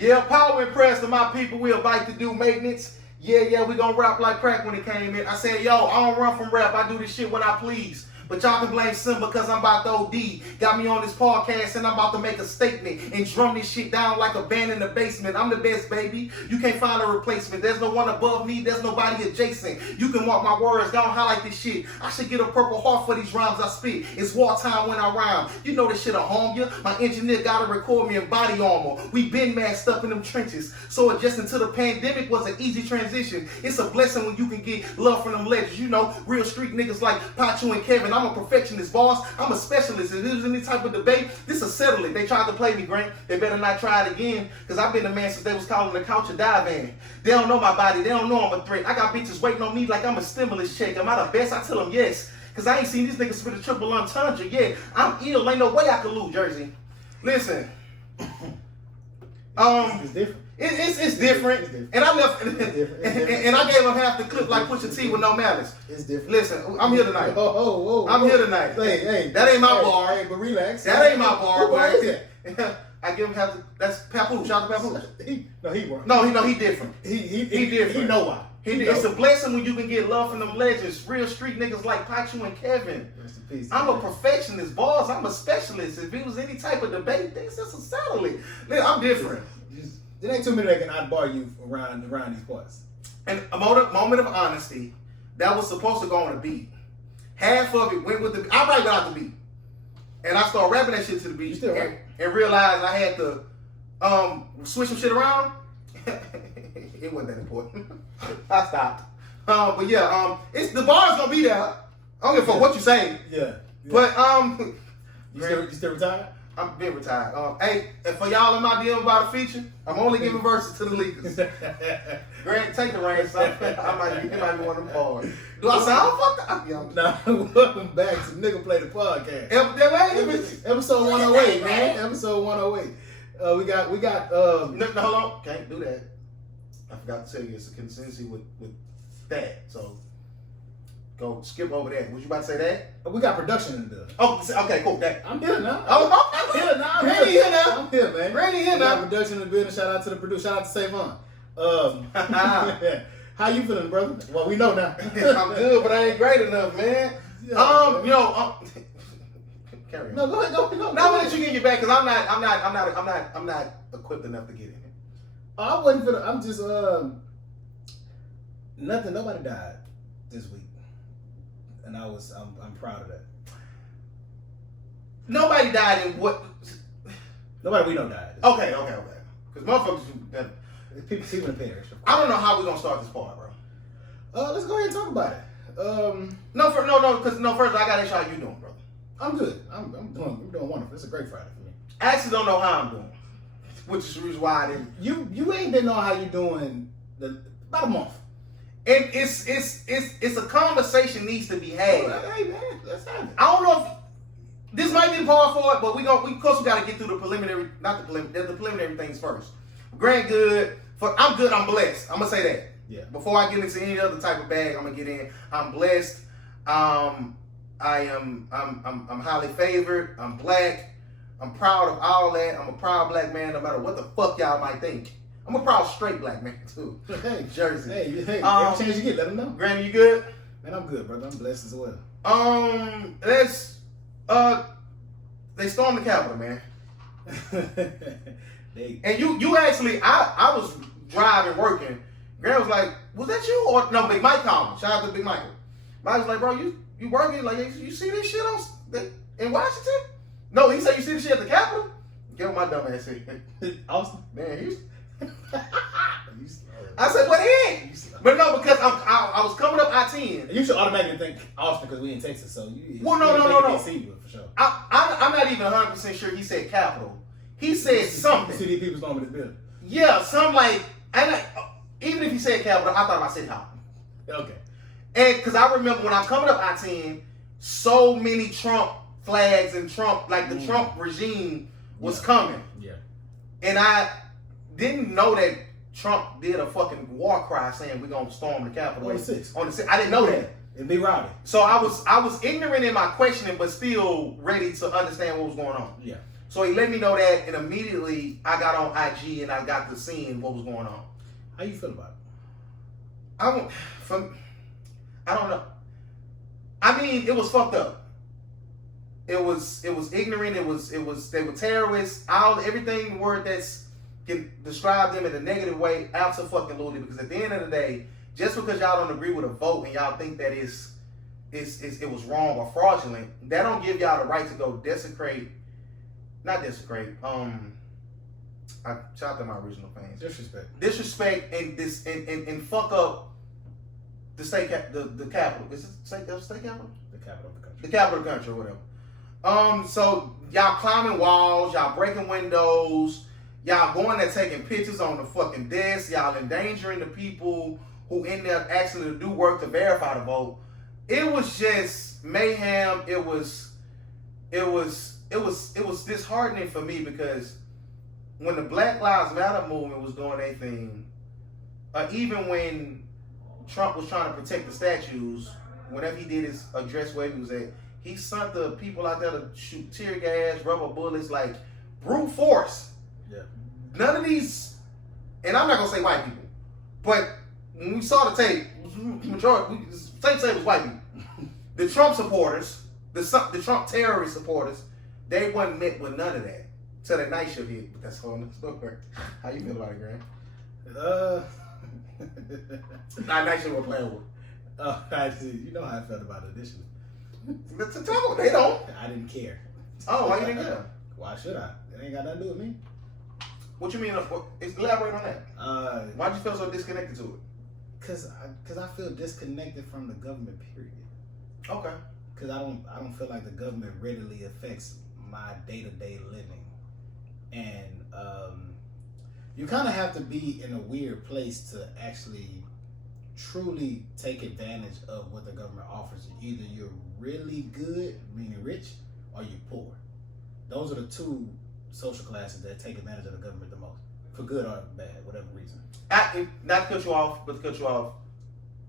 Yeah, power and prayers to my people. We invite to do maintenance. Yeah, we gonna rap like crack when it came in. I said, yo, I don't run from rap. I do this shit when I please. But y'all can blame Sim because I'm about to OD. Got me on this podcast and I'm about to make a statement and drum this shit down like a band in the basement. I'm the best, baby. You can't find a replacement. There's no one above me. There's nobody adjacent. You can walk my words. Don't highlight this shit. I should get a Purple Heart for these rhymes I spit. It's wartime when I rhyme. You know this shit'll harm you. My engineer gotta record me in body armor. We been masked up in them trenches. So adjusting to the pandemic was an easy transition. It's a blessing when you can get love from them legends. You know, real street niggas like Pachu and Kevin. I'm a perfectionist, boss. I'm a specialist. If there's any type of debate, this will settle it. They tried to play me, Grant. They better not try it again, because I've been the man since they was calling the couch a dive in. They don't know my body. They don't know I'm a threat. I got bitches waiting on me like I'm a stimulus check. Am I the best? I tell them yes, because I ain't seen these niggas spit a triple entendre yet. I'm ill. Ain't no way I could lose, Jersey. Listen. It's different. It's different. And I left, and I gave him half the clip like Pusha T with no malice. It's different. Listen, I'm here tonight. Oh, I'm here tonight. Hey, that ain't my bar. Hey, but relax. That ain't my bar. Who is that? I give him half the. That's Papoose. Shout out to Papoose. He won't. No, he different. He different. He know why. It's a blessing when you can get love from them legends, real street niggas like Pachu and Kevin. Rest in peace. I'm a perfectionist, boss. I'm a specialist. If it was any type of debate, things that's a satellite. I'm different. There ain't too many that can outbar you around these parts. And a moment of honesty, that was supposed to go on a beat. Half of it went with the beat. I write without the beat. And I started rapping that shit to the beat and realized I had to switch some shit around. It wasn't that important. I stopped. But yeah, it's the bar's gonna be there. I don't give a fuck what you say. Yeah. But you still retired? I'm been retired. Hey, and for y'all in my DM about a feature, I'm only giving verses to the leakers. Grant, take the reins, son. I might be one of them bars. Do I sound fucked up? Nah, welcome back to Nigga Play the Podcast. Episode 108, man. Episode 108. We got. No, hold on. Can't do that. I forgot to tell you, it's a consistency with that. So go skip over that. Was you about to say that? We got production in the building. Oh, okay, cool. I'm here now. I'm here now. Randy here now. I'm here, man. Randy here now. We got production in the building. Shout out to the producer. Shout out to Savon. How you feeling, brother? Well, we know now. I'm good, but I ain't great enough, man. Yeah, carry on. No, go ahead. Now I'm gonna let you get your back because I'm not equipped enough to get in. I wasn't finna. I'm just nothing. Nobody died this week, and I'm proud of that. Nobody died in what? Nobody we know died. Okay. Because motherfuckers, people in pairs. I don't know how we're gonna start this part, bro. Let's go ahead and talk about it. First I gotta ask you how you doing, brother. I'm good. I'm doing wonderful. It's a great Friday for me. I actually don't know how I'm doing, which is the reason why I didn't. You ain't been knowing how you doing about a month. And it's a conversation needs to be had. Hey man, let's have it. I don't know if this might be the part for it, but we gotta get through the preliminary things first. Grant good. I'm good. I'm blessed. I'm gonna say that. Yeah. Before I get into any other type of bag, I'm gonna get in. I'm blessed. I'm highly favored. I'm black. I'm proud of all that. I'm a proud black man, no matter what the fuck y'all might think. I'm a proud straight black man too. Hey, Jersey. Hey, every chance you get, let them know. Granny, you good? Man, I'm good, brother. I'm blessed as well. They stormed the Capitol, man. And you actually, I was driving, working. Grant was like, was that you? Or no, Big Mike called me. Shout out to Big Michael. Mike was like, bro, you working? Like, you see this shit in Washington? No, he said you see this shit at the Capitol? Get what my dumb ass said. Austin? Man, I said, what in? But no, because I was coming up I-10. You should automatically think Austin because we in Texas, so you. Well, no. See you for sure. I'm not even 100% sure he said Capitol. He said something. See these people storming this building. Yeah, some like, even if he said Capitol, I thought about City Hall. Okay. And because I remember when I was coming up I-10, so many Trump flags and Trump, like the Trump regime was coming. Yeah. And I didn't know that Trump did a fucking war cry saying we're gonna storm the Capitol on the 6th. I didn't know that. It'd be rowdy. So I was ignorant in my questioning, but still ready to understand what was going on. Yeah. So he let me know that, and immediately I got on IG and I got to seeing what was going on. How you feel about it? I don't know. I mean, it was fucked up. It was ignorant. It was they were terrorists. Everything word that's can describe them in a negative way, absolutely. Because at the end of the day, just because y'all don't agree with a vote and y'all think that it was wrong or fraudulent, that don't give y'all the right to go not desecrate. I shout out to my original fans. Disrespect and fuck up the the capital. Is it state capital? The capital of the country. The capital of the country or whatever. So y'all climbing walls, y'all breaking windows, y'all going there taking pictures on the fucking desk, y'all endangering the people who in there actually to do work to verify the vote. It was just mayhem. It was disheartening for me because when the Black Lives Matter movement was doing their thing, even when Trump was trying to protect the statues, whenever he did his address where he was at, he sent the people out there to shoot tear gas, rubber bullets, like brute force. Yeah. None of these, and I'm not gonna say white people, but when we saw the tape, majority, safe say it was white people. The Trump supporters, the Trump terrorist supporters, they wasn't met with none of that. Till that night shift hit, but that's a whole nother story. How you feel about it, Graham? Night shift we're playing with. I see. You know how I felt about it initially. Let's talk. They don't. I didn't care. Oh, why you didn't care? Why should I? It ain't got nothing to do with me. What you mean? Elaborate on that. Why'd you feel so disconnected to it? Cause I feel disconnected from the government. Period. Okay. Cause I don't feel like the government readily affects my day-to-day living, and you kind of have to be in a weird place to actually truly take advantage of what the government offers you. Either you're really good, meaning rich, or you're poor. Those are the two social classes that take advantage of the government the most, for good or bad, whatever reason. Not to cut you off, but to cut you off,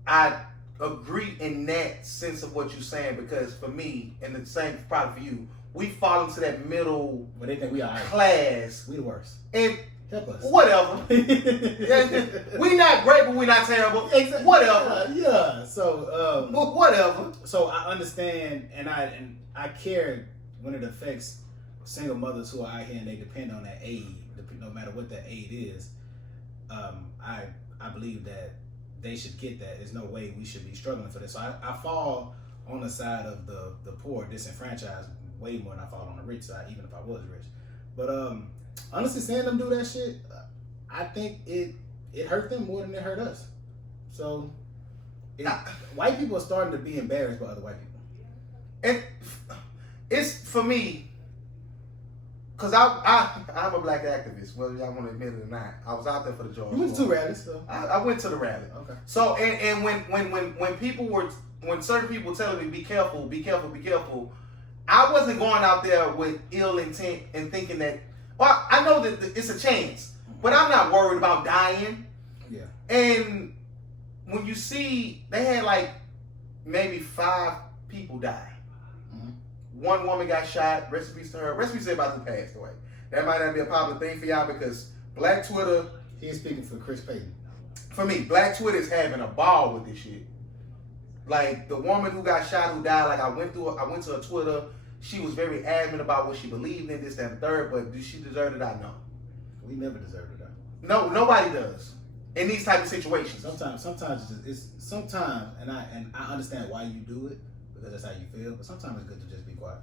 I agree in that sense of what you're saying, because for me, and the same probably for you, we fall into that middle they think we are class. We the worst. And help us. Whatever. We not great, but we not terrible. Exactly. Whatever. Yeah. So whatever. So I understand, and I care when it affects single mothers who are out here and they depend on that aid, no matter what that aid is. I believe that they should get that. There's no way we should be struggling for this. So I fall on the side of the poor, disenfranchised, way more than I fall on the rich side, even if I was rich. But honestly, seeing them do that shit, I think it hurt them more than it hurt us. So white people are starting to be embarrassed by other white people. And it's for me, because I'm a black activist, whether y'all want to admit it or not. I was out there for the George. You went to 2 rallies, so I went to the rally. Okay. So and when certain people were telling me be careful, I wasn't going out there with ill intent and thinking that. Well, I know that it's a chance, but I'm not worried about dying. Yeah. And when you see they had like maybe 5 people die. One woman got shot. Rest in peace to her. Rest in peace to everybody who passed away. That might not be a popular thing for y'all because Black Twitter. He is speaking for Chris Payton. For me, Black Twitter is having a ball with this shit. Like the woman who got shot, who died. Like I went to her Twitter. She was very adamant about what she believed in, this, that, and the third. But did she deserve it? I know. We never deserved it. No, nobody does. In these type of situations. Sometimes it's sometimes, and I understand why you do it because that's how you feel. But sometimes it's good to just be quiet.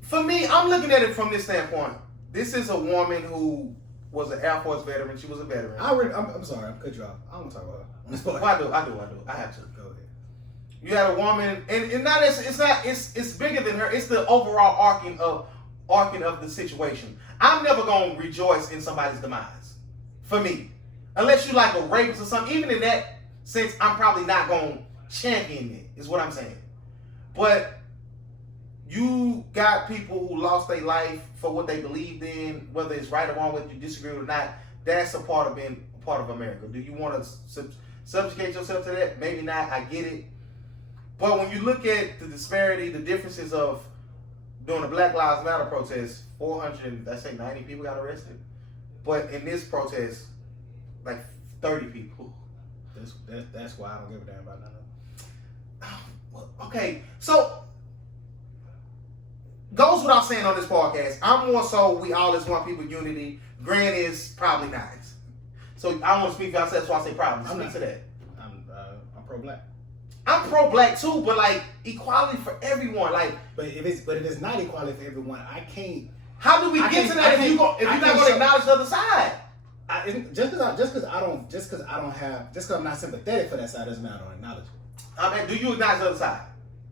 For me, I'm looking at it from this standpoint. This is a woman who was an Air Force veteran. She was a veteran. I'm sorry, I'm cut you off. I don't want to talk about her. Well, I do. I have to. Go ahead. You had a woman, and not it's bigger than her. It's the overall arcing of the situation. I'm never gonna rejoice in somebody's demise. For me, unless you like a rapist or something. Even in that sense, I'm probably not gonna champion it. Is what I'm saying. But you got people who lost their life for what they believed in, whether it's right or wrong, whether you disagree or not. That's a part of being a part of America. Do you want to subjugate yourself to that? Maybe not. I get it. But when you look at the disparity, the differences of during the Black Lives Matter protest, 400, let's say 90 people got arrested. But in this protest, like 30 people. That's why I don't give a damn about none of them. Okay, so goes without saying on this podcast, I'm more so we all just want people unity. Grant is probably not. So I want to speak for myself, so I say probably. Speak to that. I'm pro-black. I'm pro-black too, but like equality for everyone. Like, but if it's not equality for everyone, I can't. How do we get to that if you're not going to acknowledge the other side? Just because I'm not sympathetic for that side doesn't mean I don't acknowledge it. I mean, do you acknowledge the other side?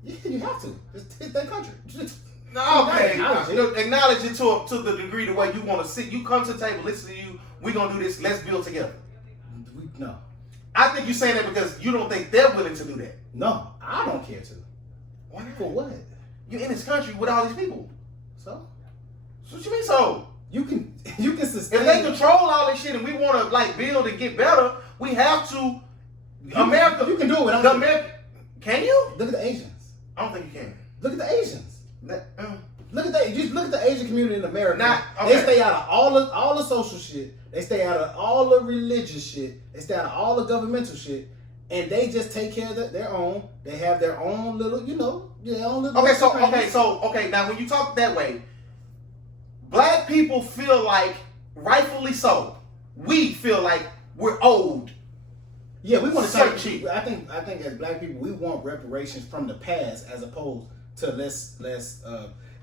Yeah, you have to. It's their country. Okay, acknowledge it to the degree the way you want to sit. You come to the table, listen to you. We're gonna do this. Let's build together. No, I think you're saying that because you don't think they're willing to do that. No, I don't care to. Why not? For what? You're in this country with all these people. So what you mean? So you can sustain. If they control all this shit and we want to like build and get better, we have to. America, you can do it. Can you? Look at the Asians. I don't think you can. Look at the Asians. Look at the Asian community in America. Okay. They stay out of all the social shit. They stay out of all the religious shit. They stay out of all the governmental shit, and they just take care of their own. They have their own little, their own little. Okay. Now, when you talk that way, black people feel like, rightfully so, we feel like we're owed. Yeah, we want to say. I think as black people, we want reparations from the past as opposed to less.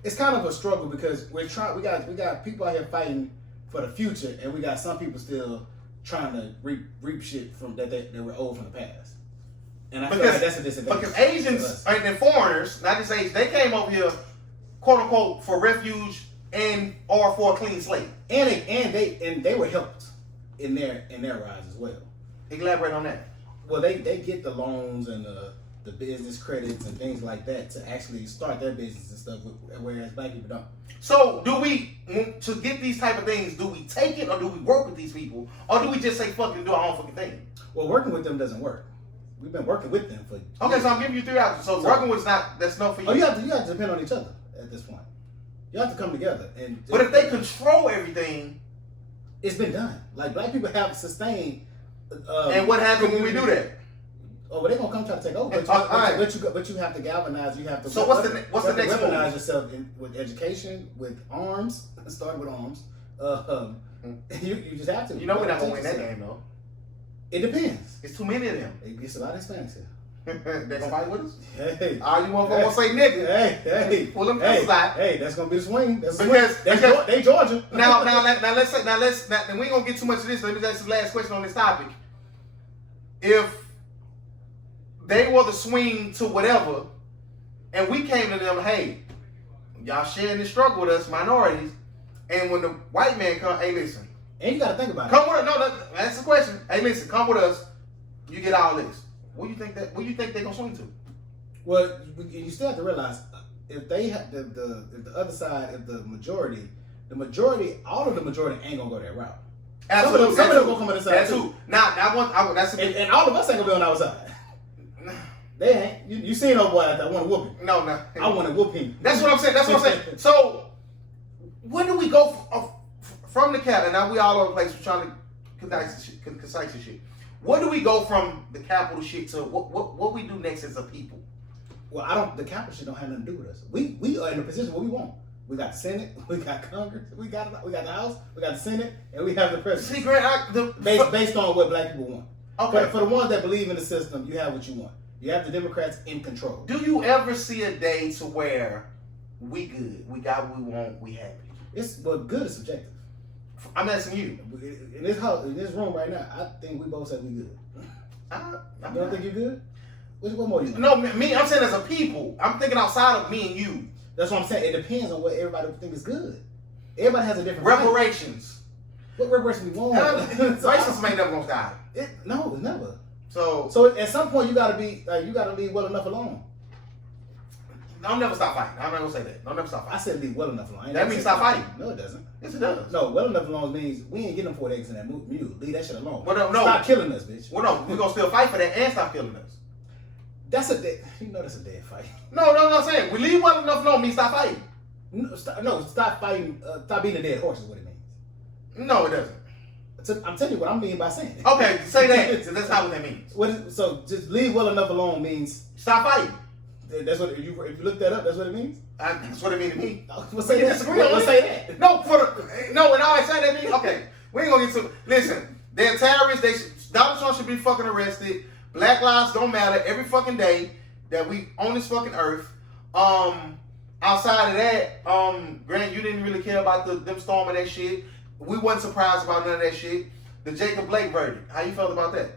It's kind of a struggle because we got people out here fighting for the future, and we got some people still trying to reap shit from that were owed from the past. And I feel like that's a disadvantage. Because Asians and foreigners, not just Asians, they came over here, quote unquote, for refuge or for a clean slate, and they were helped in their rise as well. Elaborate on that. Well, they get the loans and the business credits and things like that to actually start their business and stuff, whereas black people don't. So do we, to get these type of things, do we take it or do we work with these people? Or do we just say fuck it and do our own fucking thing? Well, working with them doesn't work. We've been working with them for years. Okay, so I'm giving you 3 options. So working with that's no for you. Oh, you have to depend on each other at this point. You have to come together. But if they control everything, it's been done. Like black people have sustained. And what happens when we do that? Oh, well, they're gonna come try to take over. But you have to galvanize. You have to. So what's the next move? Weaponize yourself with education, with arms. Start with arms. You just have to. You know we're not gonna win that game though. It depends. It's too many of them. It's a lot of Hispanics here. They gonna fight with us? Hey. All you want to say nigga. Hey. Pull them aside. Hey, that's gonna be the swing. That's because they Georgia. Now we ain't gonna get too much of this. Let me ask the last question on this topic. If they were the swing to whatever, and we came to them, hey, y'all sharing this struggle with us, minorities, and when the white man come, hey, listen. And you gotta think about come with us. No, that's the question. Hey, listen, come with us. You get all this. What do you think they're gonna swing to? Well, you still have to realize if they have if the other side, if the majority, all of the majority ain't gonna go that route. Absolutely. Some of them gonna come on the side too. Now, that's and all of us ain't gonna be on our side. They ain't. You seen old boy out there? I want to whoop him. No. I want to whoop him. That's what I'm saying. So, when do we go from the capital? Now we all over the place. We're trying to concise this shit. Where do we go from the capital shit to what we do next as a people? Well, the capital shit don't have nothing to do with us. We are in a position where we want. We got the Senate, we got Congress, we got the House, we got the Senate, and we have the president. See, Grant, based on what black people want. Okay. For the ones that believe in the system, you have what you want. You have the Democrats in control. Do you ever see a day to where we good, we got what we want, we happy? But good is subjective. I'm asking you. In this house, in this room right now, I think we both said we good. You don't think you're good? What more do you want? No, me. I'm saying as a people. I'm thinking outside of me and you. That's what I'm saying. It depends on what everybody thinks is good. Everybody has a different reparations. What reparations we want? Racism ain't never gonna stop. No, it's never. So at some point you gotta leave well enough alone. I'll never stop fighting. I'm not gonna say that. I'll never stop fighting. I said leave well enough alone. That means stop fighting. No, it doesn't. Yes, it does. No, well enough alone means we ain't getting them 4 eggs in that mule. Leave that shit alone. Well, no. Stop killing us, bitch. Well, no, we're gonna still fight for that and stop killing us. That's a dead fight. No, I'm saying we leave well enough alone means stop fighting. Stop fighting. Stop beating a dead horse is what it means. No, it doesn't. I'm telling you what I mean by saying it. Okay, say that. So that's not what that means. So just leave well enough alone means stop fighting. That's what if you look that up. That's what it means. That's what it means to me. We'll say that. We'll say that. No, when I say that means okay. We ain't gonna get to. Listen, they're terrorists. Donald Trump should be fucking arrested. Black lives don't matter every fucking day that we on this fucking earth. Outside of that, Grant, you didn't really care about them storming that shit. We wasn't surprised about none of that shit. The Jacob Blake verdict. How you felt about that?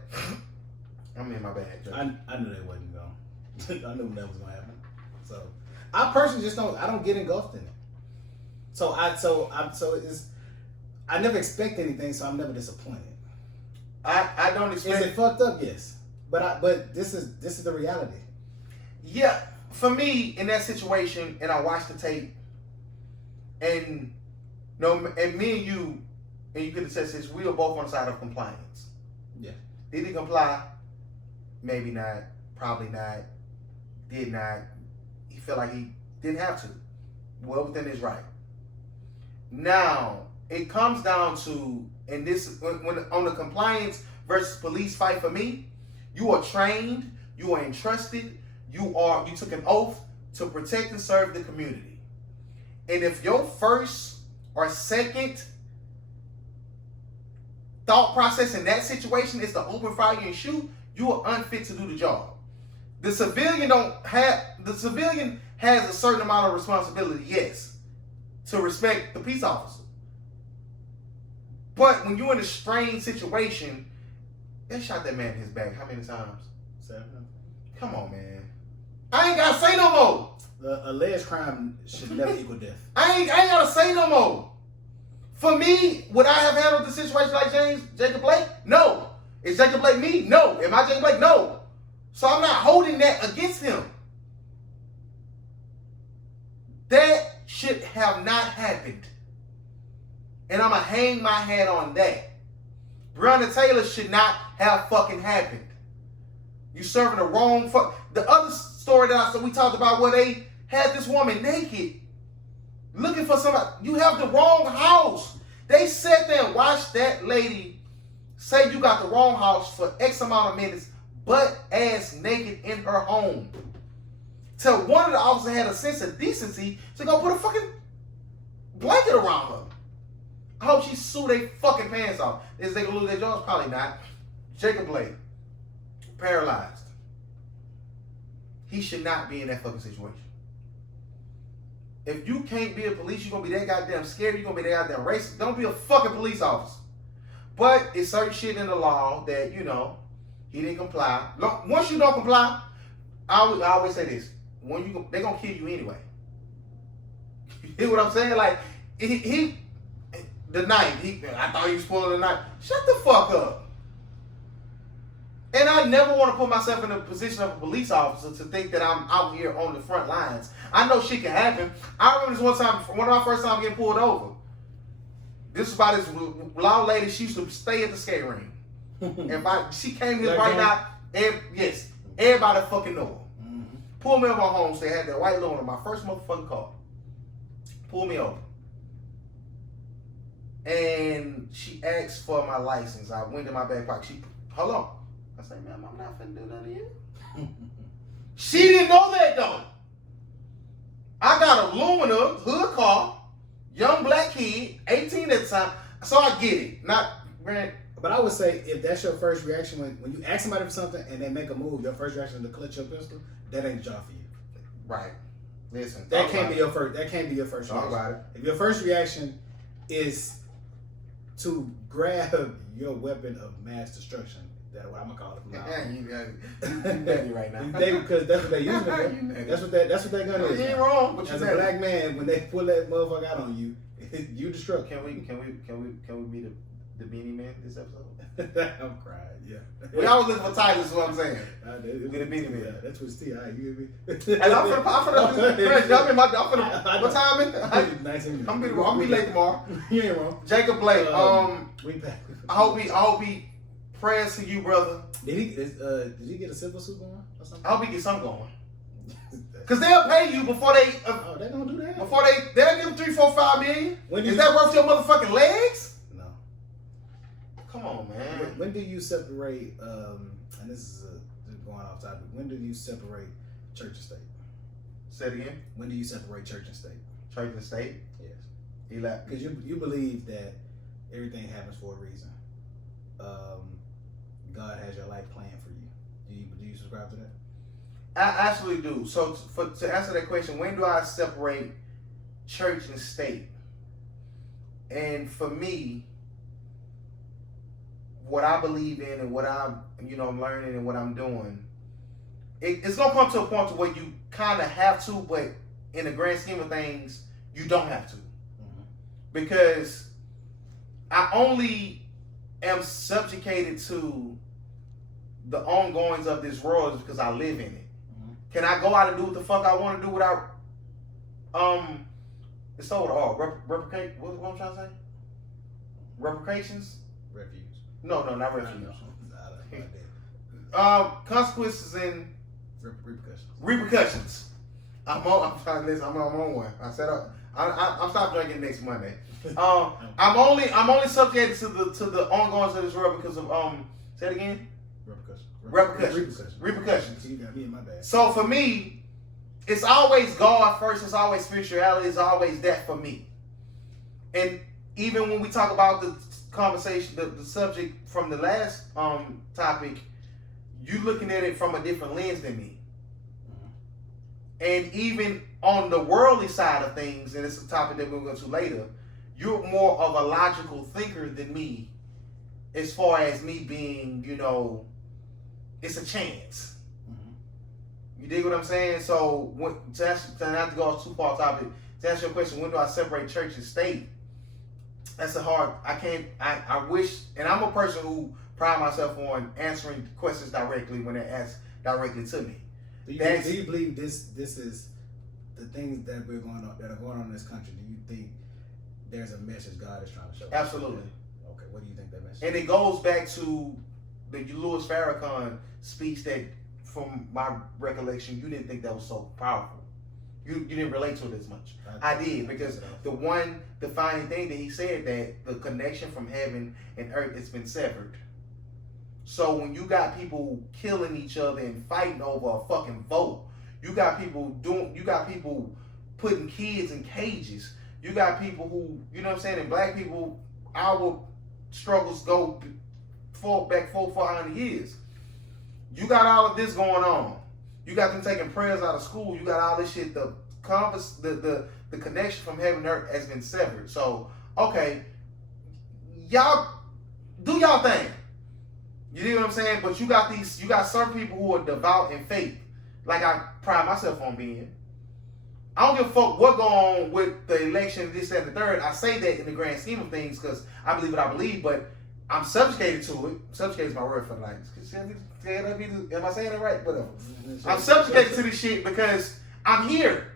I'm in my bag. I knew that wasn't going. I knew that was gonna happen. So I personally just don't. I don't get engulfed in it. I never expect anything, so I'm never disappointed. I don't expect. Is it fucked up? Yes, but this is the reality. Yeah, for me in that situation, and I watched the tape, and me and you could attest this. We were both on the side of compliance. Yeah. Did he comply? Maybe not. Probably not. Did not. He felt like he didn't have to. Well within his right. Now it comes down to, and this when on the compliance versus police fight for me, you are trained, you are entrusted, you took an oath to protect and serve the community. And if your first or second thought process in that situation is to open fire and shoot, you are unfit to do the job. The civilian has a certain amount of responsibility, yes, to respect the peace officer. But when you're in a strained situation, they shot that man in his back how many times? 7. Come on, man. I ain't gotta say no more. The alleged crime should never equal death. I ain't gotta say no more. For me, would I have handled the situation like Jacob Blake? No. Is Jacob Blake me? No. Am I Jacob Blake? No. So I'm not holding that against him. That should have not happened. And I'm going to hang my hat on that. Breonna Taylor should not have fucking happened. You serving the wrong fuck. The other story that we talked about where they had this woman naked looking for somebody. You have the wrong house. They sat there and watched that lady say you got the wrong house for X amount of minutes, butt ass naked in her home. Till one of the officers had a sense of decency to go put a fucking blanket around her. I hope she sue their fucking pants off. Is they gonna lose their jobs? Probably not. Jacob Blake, paralyzed. He should not be in that fucking situation. If you can't be a police, you're gonna be that goddamn scared, you're gonna be that goddamn racist. Don't be a fucking police officer. But it's certain shit in the law that, he didn't comply. Once you don't comply, I always say this. They're gonna kill you anyway. You hear what I'm saying? Like, the knife, I thought he was pulling the knife. Shut the fuck up. And I never want to put myself in the position of a police officer to think that I'm out here on the front lines. I know shit can happen. I remember this one time, one of my first time getting pulled over. This was by this loud lady. She used to stay at the skate ring. And she came here right now. Yes, everybody fucking know her. Mm-hmm. Pulled me over on home. They had that white loan on my first motherfucking car. Pulled me over. And she asked for my license. I went in my back pocket. Hold on. I said, ma'am, I'm not finna do nothing to you. She didn't know that though. I got aluminum hood car, young black kid, 18 at the time. So I get it. But I would say if that's your first reaction when you ask somebody for something and they make a move, your first reaction is to clutch your pistol. That ain't the job for you. Right. Listen. That can't be your first. That can't be your first reaction. About it. If your first reaction is to grab your weapon of mass destruction, that's what I'm gonna call it from now on. You got me right now. Because that's what they use it for. That's what that gun is. You ain't wrong. But as a black man, when they pull that motherfucker out on you, you destruct. Can we be the Beanie Man this episode? I'm crying. Yeah. We always look for titles. Is what I'm saying. Be the Beanie Man. Yeah, that's what's T. You hear me? And I'm finna. What time is it? 19 I'm gonna be late tomorrow. You ain't wrong. Jacob Blake. We back. I hope he prayers to you, brother. Did he get a civil suit going or something? I hope he get something going. Cause they'll pay you before they. They don't do that. before they'll give them 3, 4, 5 million. Is that worth your motherfucking legs? No. Come on, man. When do you separate? And this is going off topic. When do you separate church and state? Say it again. When do you separate church and state? Church and state. Yes. Because you believe that everything happens for a reason. God has your life planned for you. Do you subscribe to that? I absolutely do. So to answer that question, when do I separate church and state? And for me, what I believe in and what I'm learning and what I'm doing, it's gonna come to a point to where you kind of have to, but in the grand scheme of things, you don't have to, because I only am subjugated to the ongoings of this world because I live in it. Can I go out and do what the fuck I want to do without it's so with all replicate what I'm trying to say? Replications? Refuge. No, not refuge. No. Consequences and repercussions. I'm trying to listen. I'm on one. I said I'm stopped drinking next Monday. I'm only subjected to the ongoings of this world because of say it again. Repercussions. You got me in my bag. So for me, it's always God first. It's always spirituality. It's always that for me. And even when we talk about the conversation, the subject from the last topic, you looking at it from a different lens than me. And even on the worldly side of things, and it's a topic that we'll go to later, you're more of a logical thinker than me, as far as me being, it's a chance. You dig what I'm saying? So, to not to go off too far topic, to answer your question, when do I separate church and state? That's I wish, and I'm a person who pride myself on answering questions directly when they're asked directly to me. Do you believe this is the things that are going on in this country? Do you think there's a message God is trying to show? Absolutely. Okay, what do you think that message is? And it goes back to the Louis Farrakhan speech that, from my recollection, you didn't think that was so powerful. You didn't relate to it as much. I did, because the one defining thing that he said, that the connection from heaven and earth has been severed. So when you got people killing each other and fighting over a fucking vote, you got people putting kids in cages. You got people who, and black people, our struggles go back 400 years. You got all of this going on. You got them taking prayers out of school. You got all this shit. The connection from heaven and earth has been severed. So, okay, y'all do y'all thing. You know what I'm saying? But you got certain people who are devout in faith, like I pride myself on being. I don't give a fuck what go on with the election, this, that, and the third. I say that in the grand scheme of things because I believe what I believe, but I'm subjugated to it. Subjugated is my word for the night. Am I saying it right? Whatever. I'm subjugated to this shit because I'm here.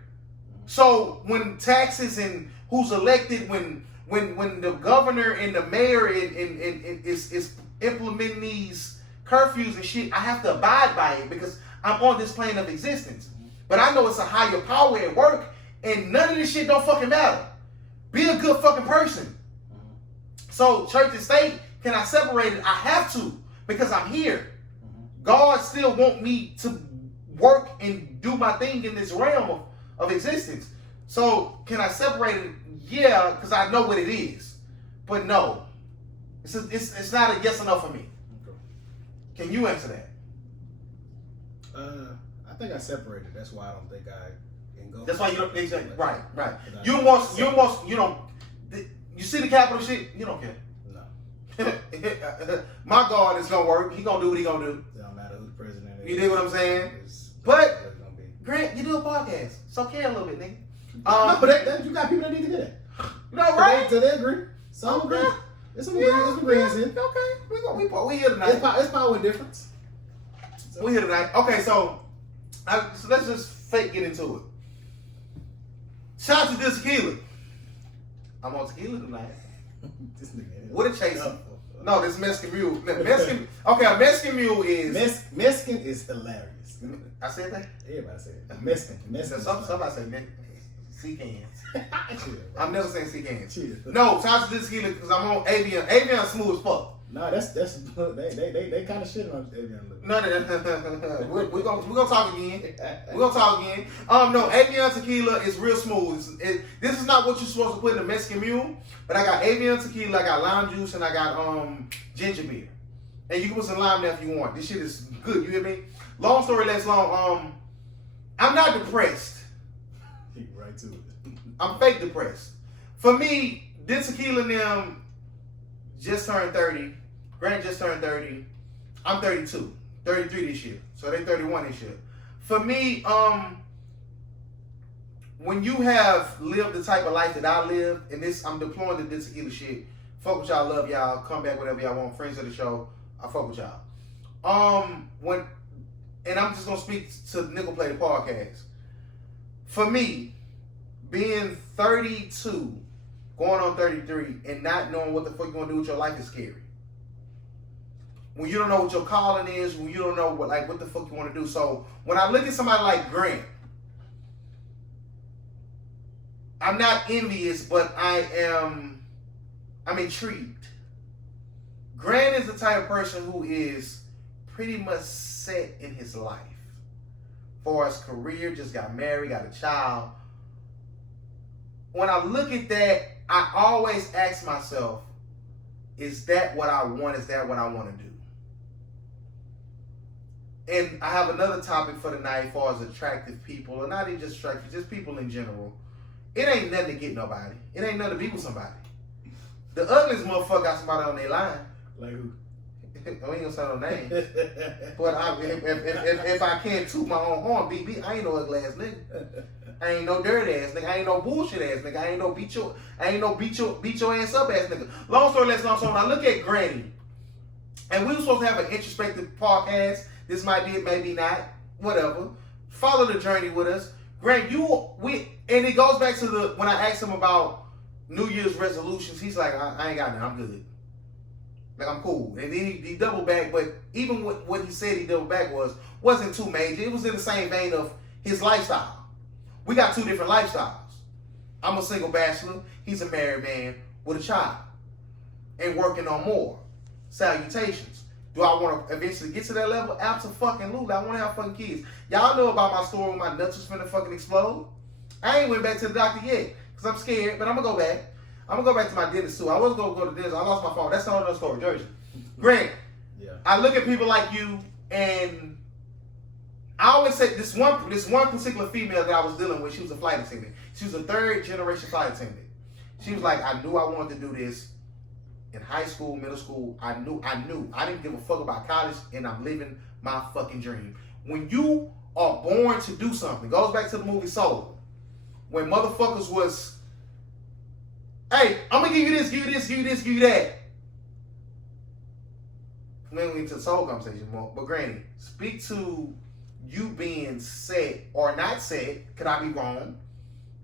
So when taxes and who's elected, when the governor and the mayor is implementing these curfews and shit, I have to abide by it because I'm on this plane of existence. But I know it's a higher power at work, and none of this shit don't fucking matter. Be a good fucking person. So church and state, can I separate it? I have to, because I'm here. God still want me to work and do my thing in this realm of existence. So can I separate it? Yeah, because I know what it is. But no, it's not a yes or no for me. Can you answer that? I think I separated. That's why I don't think I can go. That's why you don't. Exactly. Right. You see the capital shit. You don't care. No. My God is gonna work. He gonna do what he gonna do. It don't matter who the president is. You dig what I'm saying? But Grant, you do a podcast, so care a little bit, nigga. No, but you got people that need to get it. You know, right? So they agree. Some agree. There's some agreements in. Okay, we here tonight. It's power difference. We here tonight. Okay, so let's just fake get into it. Shout out to this tequila. I'm on tequila tonight. This nigga. What a chaser. No, this Mexican mule. A Mexican mule is... Mexican is hilarious. I said that? Everybody said it. Mexican. Somebody say Mexican. sea cans. Chill, I'm never saying sea cans. Chill. No, toxic tequila because I'm on Avian. Avian smooth as fuck. No, that's they kind of shit on Avion. No, we're gonna talk again. We're gonna talk again. No, Avian tequila is real smooth. This is not what you're supposed to put in a Mexican mule, but I got Avian tequila, I got lime juice, and I got ginger beer. And you can put some lime there if you want. This shit is good. You hear me? Long story less long. I'm not depressed. Right to it. I'm fake depressed. For me, this tequila and them just turned 30. Grant just turned 30. I'm 32. 33 this year. So they 31 this year. For me, when you have lived the type of life that I live, and this I'm deploying the tequila shit. Fuck with y'all, love y'all, come back whenever y'all want. Friends of the show, I fuck with y'all. And I'm just gonna speak to Nickel Play the podcast. For me, being 32, going on 33, and not knowing what the fuck you're gonna do with your life is scary. When you don't know what your calling is, when you don't know what the fuck you want to do. So when I look at somebody like Grant, I'm not envious, but I'm intrigued. Grant is the type of person who is pretty much set in his life. For his career, just got married, got a child. When I look at that, I always ask myself, is that what I want? Is that what I want to do? And I have another topic for tonight as far as attractive people, or not even just attractive, just people in general. It ain't nothing to get nobody. It ain't nothing to be with somebody. The ugliest motherfucker got somebody on their line. Like who? I ain't gonna say no names. But if I can't toot my own horn, BB, I ain't no ugly ass nigga. I ain't no dirty ass nigga. I ain't no bullshit ass nigga. I ain't no beat your ass up ass nigga. Long story less long. So when I look at Granny, and we were supposed to have an introspective podcast. This might be it, maybe not. Whatever. Follow the journey with us. Grant, and it goes back to when I asked him about New Year's resolutions, he's like, I ain't got none. I'm good. Like, I'm cool. And then he doubled back, but even what he said he doubled back wasn't too major. It was in the same vein of his lifestyle. We got two different lifestyles. I'm a single bachelor. He's a married man with a child and working on more. Salutations. Do I want to eventually get to that level? Absolutely. I want to have fucking kids. Y'all know about my story when my nuts was finna fucking explode. I ain't went back to the doctor yet because I'm scared, but I'm going to go back. I'm going to go back to my dentist too. I was going to go to the dentist. I lost my phone. That's another story, Jersey. Grant, yeah. I look at people like you, and I always say this one particular female that I was dealing with, she was a flight attendant. She was a third generation flight attendant. She was like, I knew I wanted to do this in high school, middle school. I knew. I didn't give a fuck about college, and I'm living my fucking dream. When you are born to do something, goes back to the movie Soul. When motherfuckers was, hey, I'm gonna give you this, give you this, give you this, give you that. We don't get into the soul conversation more. But Granny, speak to you being set or not set, could I be wrong,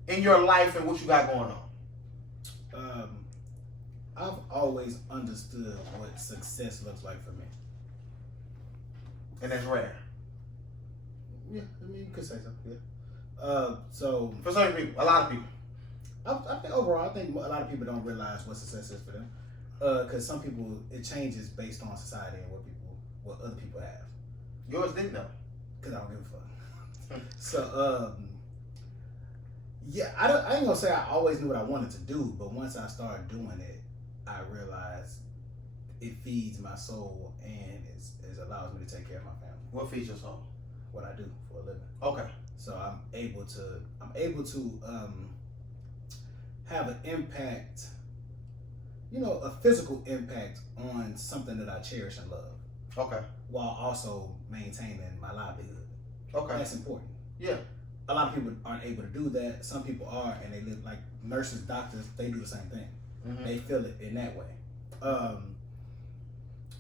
in your life and what you got going on. I've always understood what success looks like for me. And that's rare. Yeah, I mean, you could say so, yeah. So for certain people, a lot of people. I think overall, a lot of people don't realize what success is for them. Because some people, it changes based on society and what other people have. Yours didn't know. Because I don't give a fuck. So, yeah, I ain't gonna say I always knew what I wanted to do, but once I started doing it, I realized it feeds my soul and it allows me to take care of my family. What feeds your soul? What I do for a living. Okay. So I'm able to have an impact, a physical impact on something that I cherish and love. Okay. While also maintaining my livelihood. Okay. That's important. Yeah. A lot of people aren't able to do that. Some people are, and they live like nurses, doctors. They do the same thing. Mm-hmm. They feel it in that way.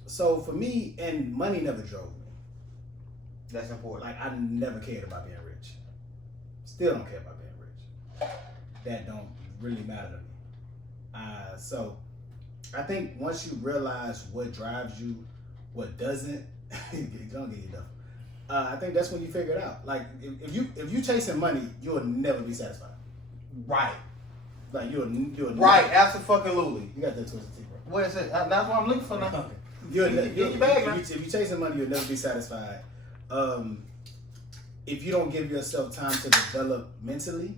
So for me, and money never drove me. That's important. Like, I never cared about being rich. Still don't care about being rich. That don't really matter to me. So I think once you realize what drives you, what doesn't, it don't get you nothing. I think that's when you figure it out. Like, if you chasing money, you'll never be satisfied. Right. Like you're Right. Absolutely. You got that twisted tea, bro. What is it? That's what I'm looking for now. If you're chasing money, you'll never be satisfied. If you don't give yourself time to develop mentally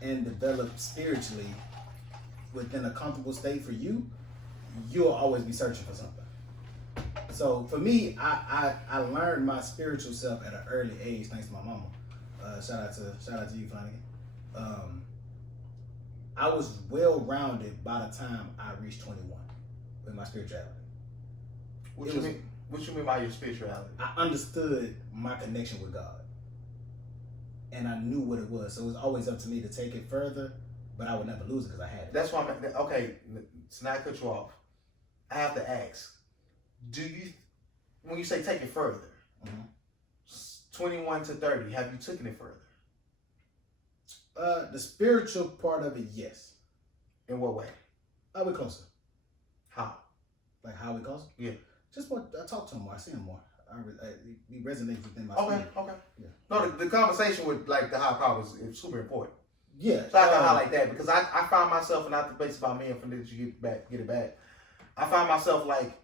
and develop spiritually within a comfortable state for you, you'll always be searching for something. So for me, I learned my spiritual self at an early age thanks to my mama. Shout out to you, Flanagan. I was well rounded by the time I reached 21 with my spirituality. What you mean by your spirituality? I understood my connection with God. And I knew what it was. So it was always up to me to take it further, but I would never lose it because I had it. That's why okay, to not cut you off, I have to ask, when you say take it further, 21 to 30, have you taken it further? The spiritual part of it, yes. In what way? We're closer. How? Like how we closer? Yeah. Just more, I talk to him more, I see him more. He resonates within my spirit. Okay. Yeah. No, the conversation with like the high power is super important. Yeah. So I have to highlight that because I find myself, and not the base about me and from this you get it back. I find myself like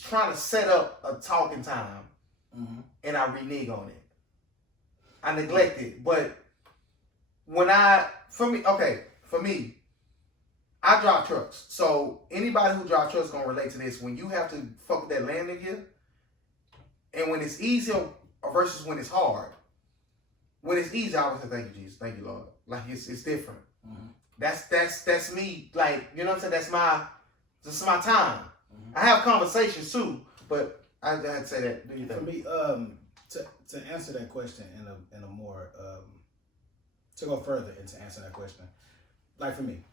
trying to set up a talking time, and I renege on it. I neglect it, but for me, I drive trucks. So anybody who drives trucks gonna relate to this. When you have to fuck with that landing gear, and when it's easy versus when it's hard. When it's easy, I always say thank you, Jesus, thank you, Lord. Like it's different. That's me. Like, you know what I'm saying? This is my time. I have conversations too, but I had to say that. Do you think? For me, to answer that question in a more to go further into answering that question, like for me,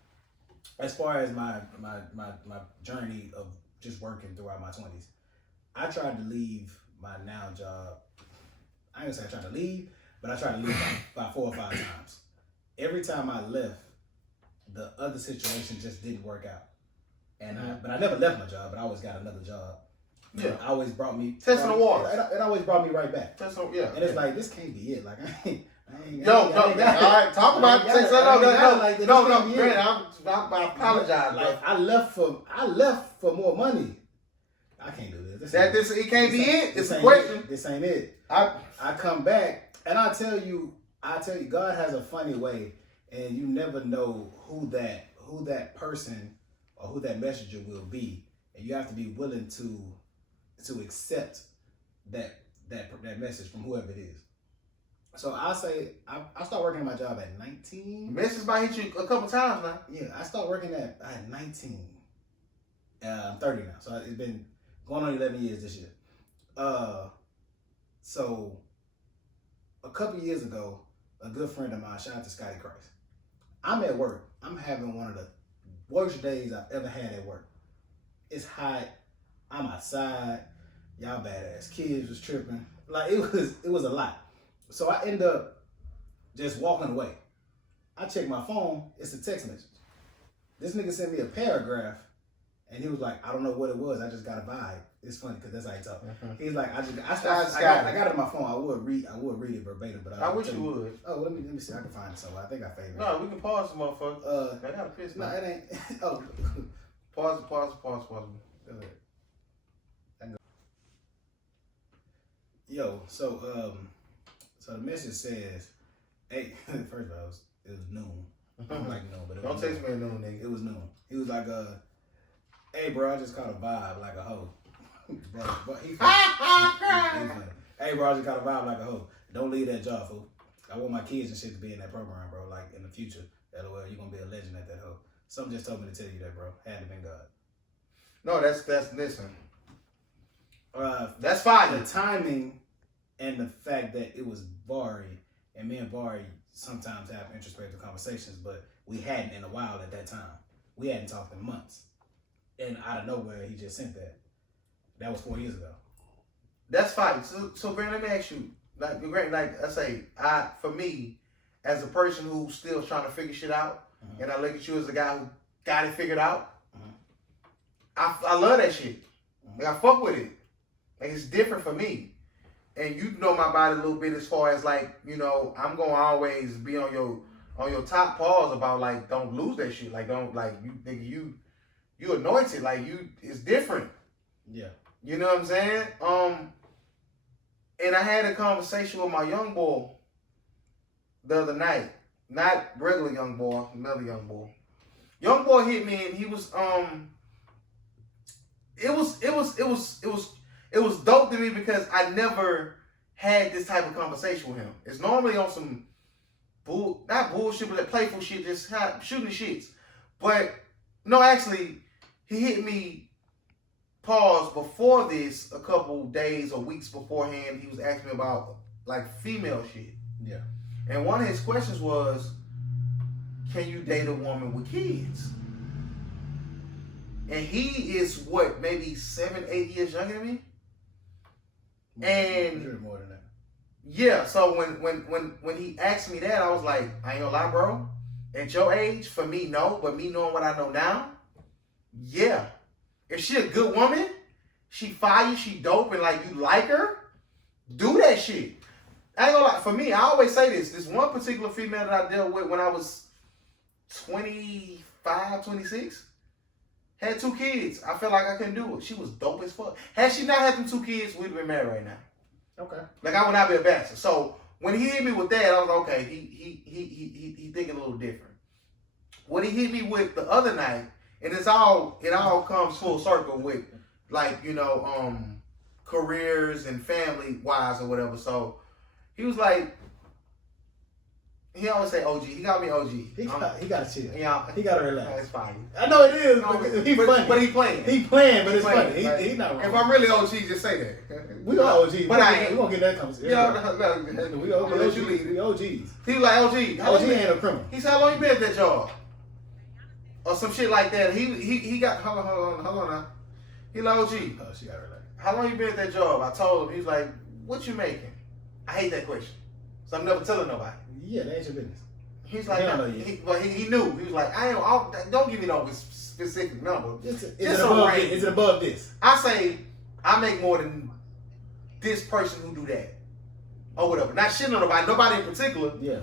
as far as my journey of just working throughout my 20s, I tried to leave my now job. I ain't gonna say I tried to leave, but I tried to leave about 4 or 5 times. Every time I left, the other situation just didn't work out. And but I never left my job, but I always got another job. Yeah, it always brought me testing the waters. It always brought me right back. Yeah, and it's like this can't be it. Like all right, talk about it. No, Brandon, I apologize. Like I left for more money. I can't do this. It can't be it. It's a question. This ain't it. I come back and I tell you, God has a funny way, and you never know who that person or who that messenger will be, and you have to be willing to accept that message from whoever it is. So I say I start working at my job at 19. Message might hit you a couple times now. Yeah, I start working at 19. I'm 30 now, so it's been going on 11 years this year. So a couple years ago, a good friend of mine, shout out to Scotty Christ, I'm at work. I'm having one of the worst days I've ever had at work. It's hot. I'm outside. Y'all badass kids was tripping. Like it was a lot. So I end up just walking away. I check my phone. It's a text message. This nigga sent me a paragraph, and he was like, "I don't know what it was. I just got a vibe." It's funny because that's how he talk. He's like, I got it on my phone. I would read it verbatim, but I wish you would. Oh, let me see. I can find it somewhere. I think I favored it. No, we can pause the motherfucker. I got a piss. No, it ain't. Oh, pause. Go ahead. Yo, so the message says, "Hey, first of all, it was noon. I don't like noon, but don't text me at noon, nigga. It was noon. He was like, hey, bro, I just caught a vibe like a hoe." But he funny. Hey, bro, I just got a vibe like a hoe. Don't leave that job, fool. I want my kids and shit to be in that program, bro. Like in the future, LOL, you're gonna be a legend at that hoe. Something just told me to tell you that, bro. Had to been God. No, that's listen. That's fine. The timing and the fact that it was Vari, and me and Vari sometimes have introspective conversations, but we hadn't in a while at that time. We hadn't talked in months. And out of nowhere, he just sent that. That was 4 years ago. That's fine. So Brandon, let me ask you, like I say, for me, as a person who's still trying to figure shit out, and I look at you as a guy who got it figured out, I love that shit. Like I fuck with it. Like it's different for me. And you know my body a little bit as far as like, you know, I'm gonna always be on on your top pause about like don't lose that shit. Like don't like you nigga you anointed. Like you it's different. Yeah. You know what I'm saying? And I had a conversation with my young boy the other night. Not regular young boy, another young boy. Young boy hit me and he was it was dope to me because I never had this type of conversation with him. It's normally on some not bullshit, but that playful shit, just shooting the shits. But no, actually, he hit me pause before this a couple days or weeks beforehand. He was asking me about like female shit. Yeah. And one of his questions was, can you date a woman with kids? And he is what, maybe 7, 8 years younger than me? And more than that. Yeah, so when he asked me that, I was like, I ain't gonna lie, bro. At your age, for me, no. But me knowing what I know now, yeah. If she a good woman, she fire, she dope, and like you like her, do that shit. I ain't gonna lie. For me, I always say this. This one particular female that I dealt with when I was 25, 26, had 2 kids. I felt like I couldn't do it. She was dope as fuck. Had she not had them 2 kids, we'd have been married right now. Okay. Like I would not be a bastard. So when he hit me with that, I was like, okay, he thinking a little different. When he hit me with the other night, and it all comes full circle with like, you know, careers and family wise or whatever. So he was like, he always say OG. He got me OG. He got to chill. Yeah, he got to relax. That's fine. I know it is, No, but he's funny. But he playing. He playing, but it's playing. funny. Like, He not wrong. If I'm really OG, just say that. We are OGs. But I ain't. We won't get that conversation. Yeah, We OGs. We OGs. He was like, OG. OG ain't a criminal. He said, how long you been at that job? Or some shit like that. He got, hold on now. He like, OG. Oh, she got to relax. How long you been at that job? I told him. He was like, what you making? I hate that question. So I'm never telling nobody. Yeah, that ain't your business. He's like, He don't know you. he knew. He was like, don't give me no specific number. Is Just it a above range. Is it above this? I say, I make more than this person who do that. Or whatever. Not shitting on nobody in particular. Yeah.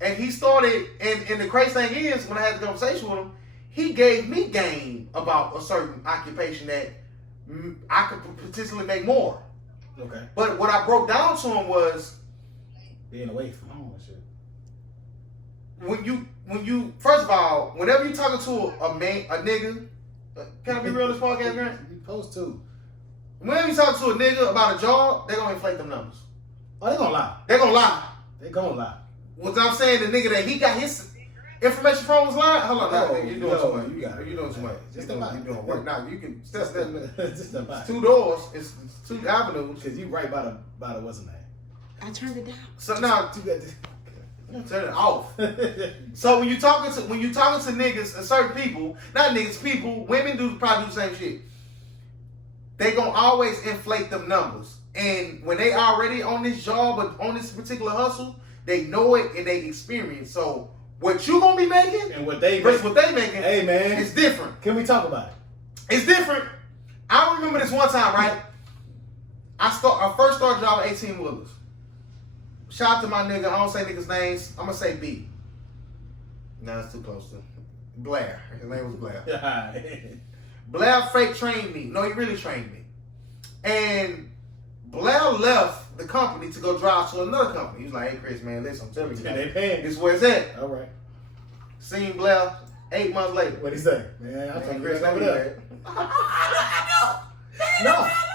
And he started, and the crazy thing is, when I had the conversation with him, he gave me game about a certain occupation that I could potentially make more. Okay. But what I broke down to him was, Being away from home and shit. when you first of all, whenever you talking to a nigga, can I be real on this podcast, Grant? You supposed to. Whenever you talk to a nigga about a job, they're gonna inflate them numbers. Oh, they gonna lie. They're gonna lie. They gonna lie. What I'm saying, the nigga that he got his information from was lying. Hold on, No, you're doing too much. you got it. You're doing too much. Just You're about it. doing work now. You can step that. Just about It's 2 doors. It's 2 avenues. Because you right by the what's the name? I turned it down. So now, You got turn it off. to- So when you talking to niggas and certain people, not niggas, people, women probably do the same shit. They gonna always inflate them numbers, and when they already on this job or on this particular hustle, they know it and they experience. So what you gonna be making and what they versus make. what they making, Hey man, is different. can we talk about it? It's different. I remember this one time, right? I first started job at 18 wheelers. Shout out to my nigga. I don't say niggas' names. I'm gonna say B. No, it's too close to Blair. His name was Blair. Blair fake trained me. No, he really trained me. And Blair left the company to go drive to another company. He was like, hey Chris, man, listen, I'm telling you, And man, they paying. this is where it's at. All right. Seen Blair 8 months later. What he say? Man, I'm Man, talking Chris, Chris over don't there. do that.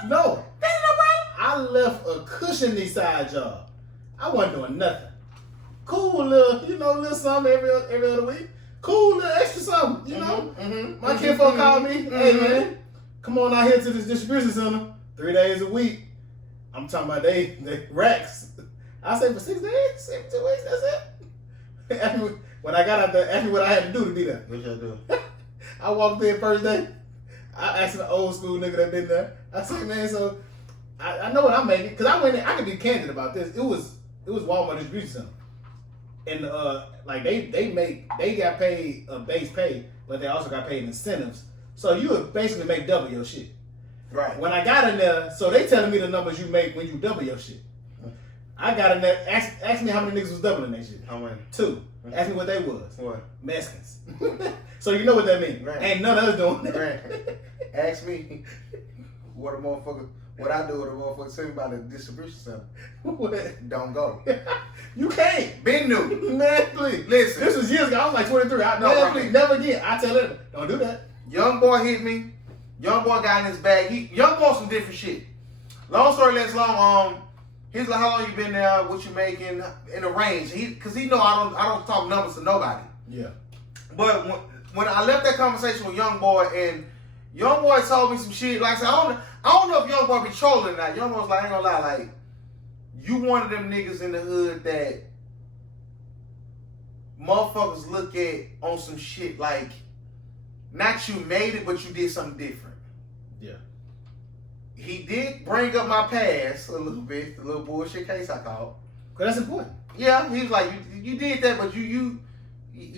No. I left a cushiony side job. I wasn't doing nothing. Cool little something every other week. Cool little extra something, you know. My kinfolk called me, hey man, come on out here to this distribution center 3 days a week. I'm talking about they racks. I say for 6 days, 72 weeks, that's it. When I got out there, asked me what I had to do to be there. What y'all do? I walked in first day. I asked an old school nigga that been there. I said, man, so I know what I'm making. Because I went in, I can be candid about this. It was Walmart distribution center. And like they got paid a base pay, but they also got paid incentives. So you would basically make double your shit. Right. When I got in there, so they telling me the numbers you make when you double your shit. I got a ask me how many niggas was doubling that shit. How many? 2. Ask me what they was. What? Mexicans. So you know what that means. Right. Ain't none of us doing that. Right. Ask me what I do with a motherfucker send me about the distribution center. What? Don't go. You can't. Been new. Man, please. Listen. This was years ago. I was like 23. Man, please, never again. I tell them, don't do that. Young boy hit me. Young boy got in his bag. Young boy some different shit. Long story less long. He's like, how long you been there? What you making in the range? Cause he know I don't talk numbers to nobody. Yeah. But when I left that conversation with young boy and young boy told me some shit, like I said, I don't know if young boy be trolling that. Young boy's like, I ain't gonna lie, like you one of them niggas in the hood that motherfuckers look at on some shit like, not you made it, but you did something different. Yeah. He did bring up my past a little bit, the little bullshit case I called. Cause that's important. Yeah, he was like, you did that, but you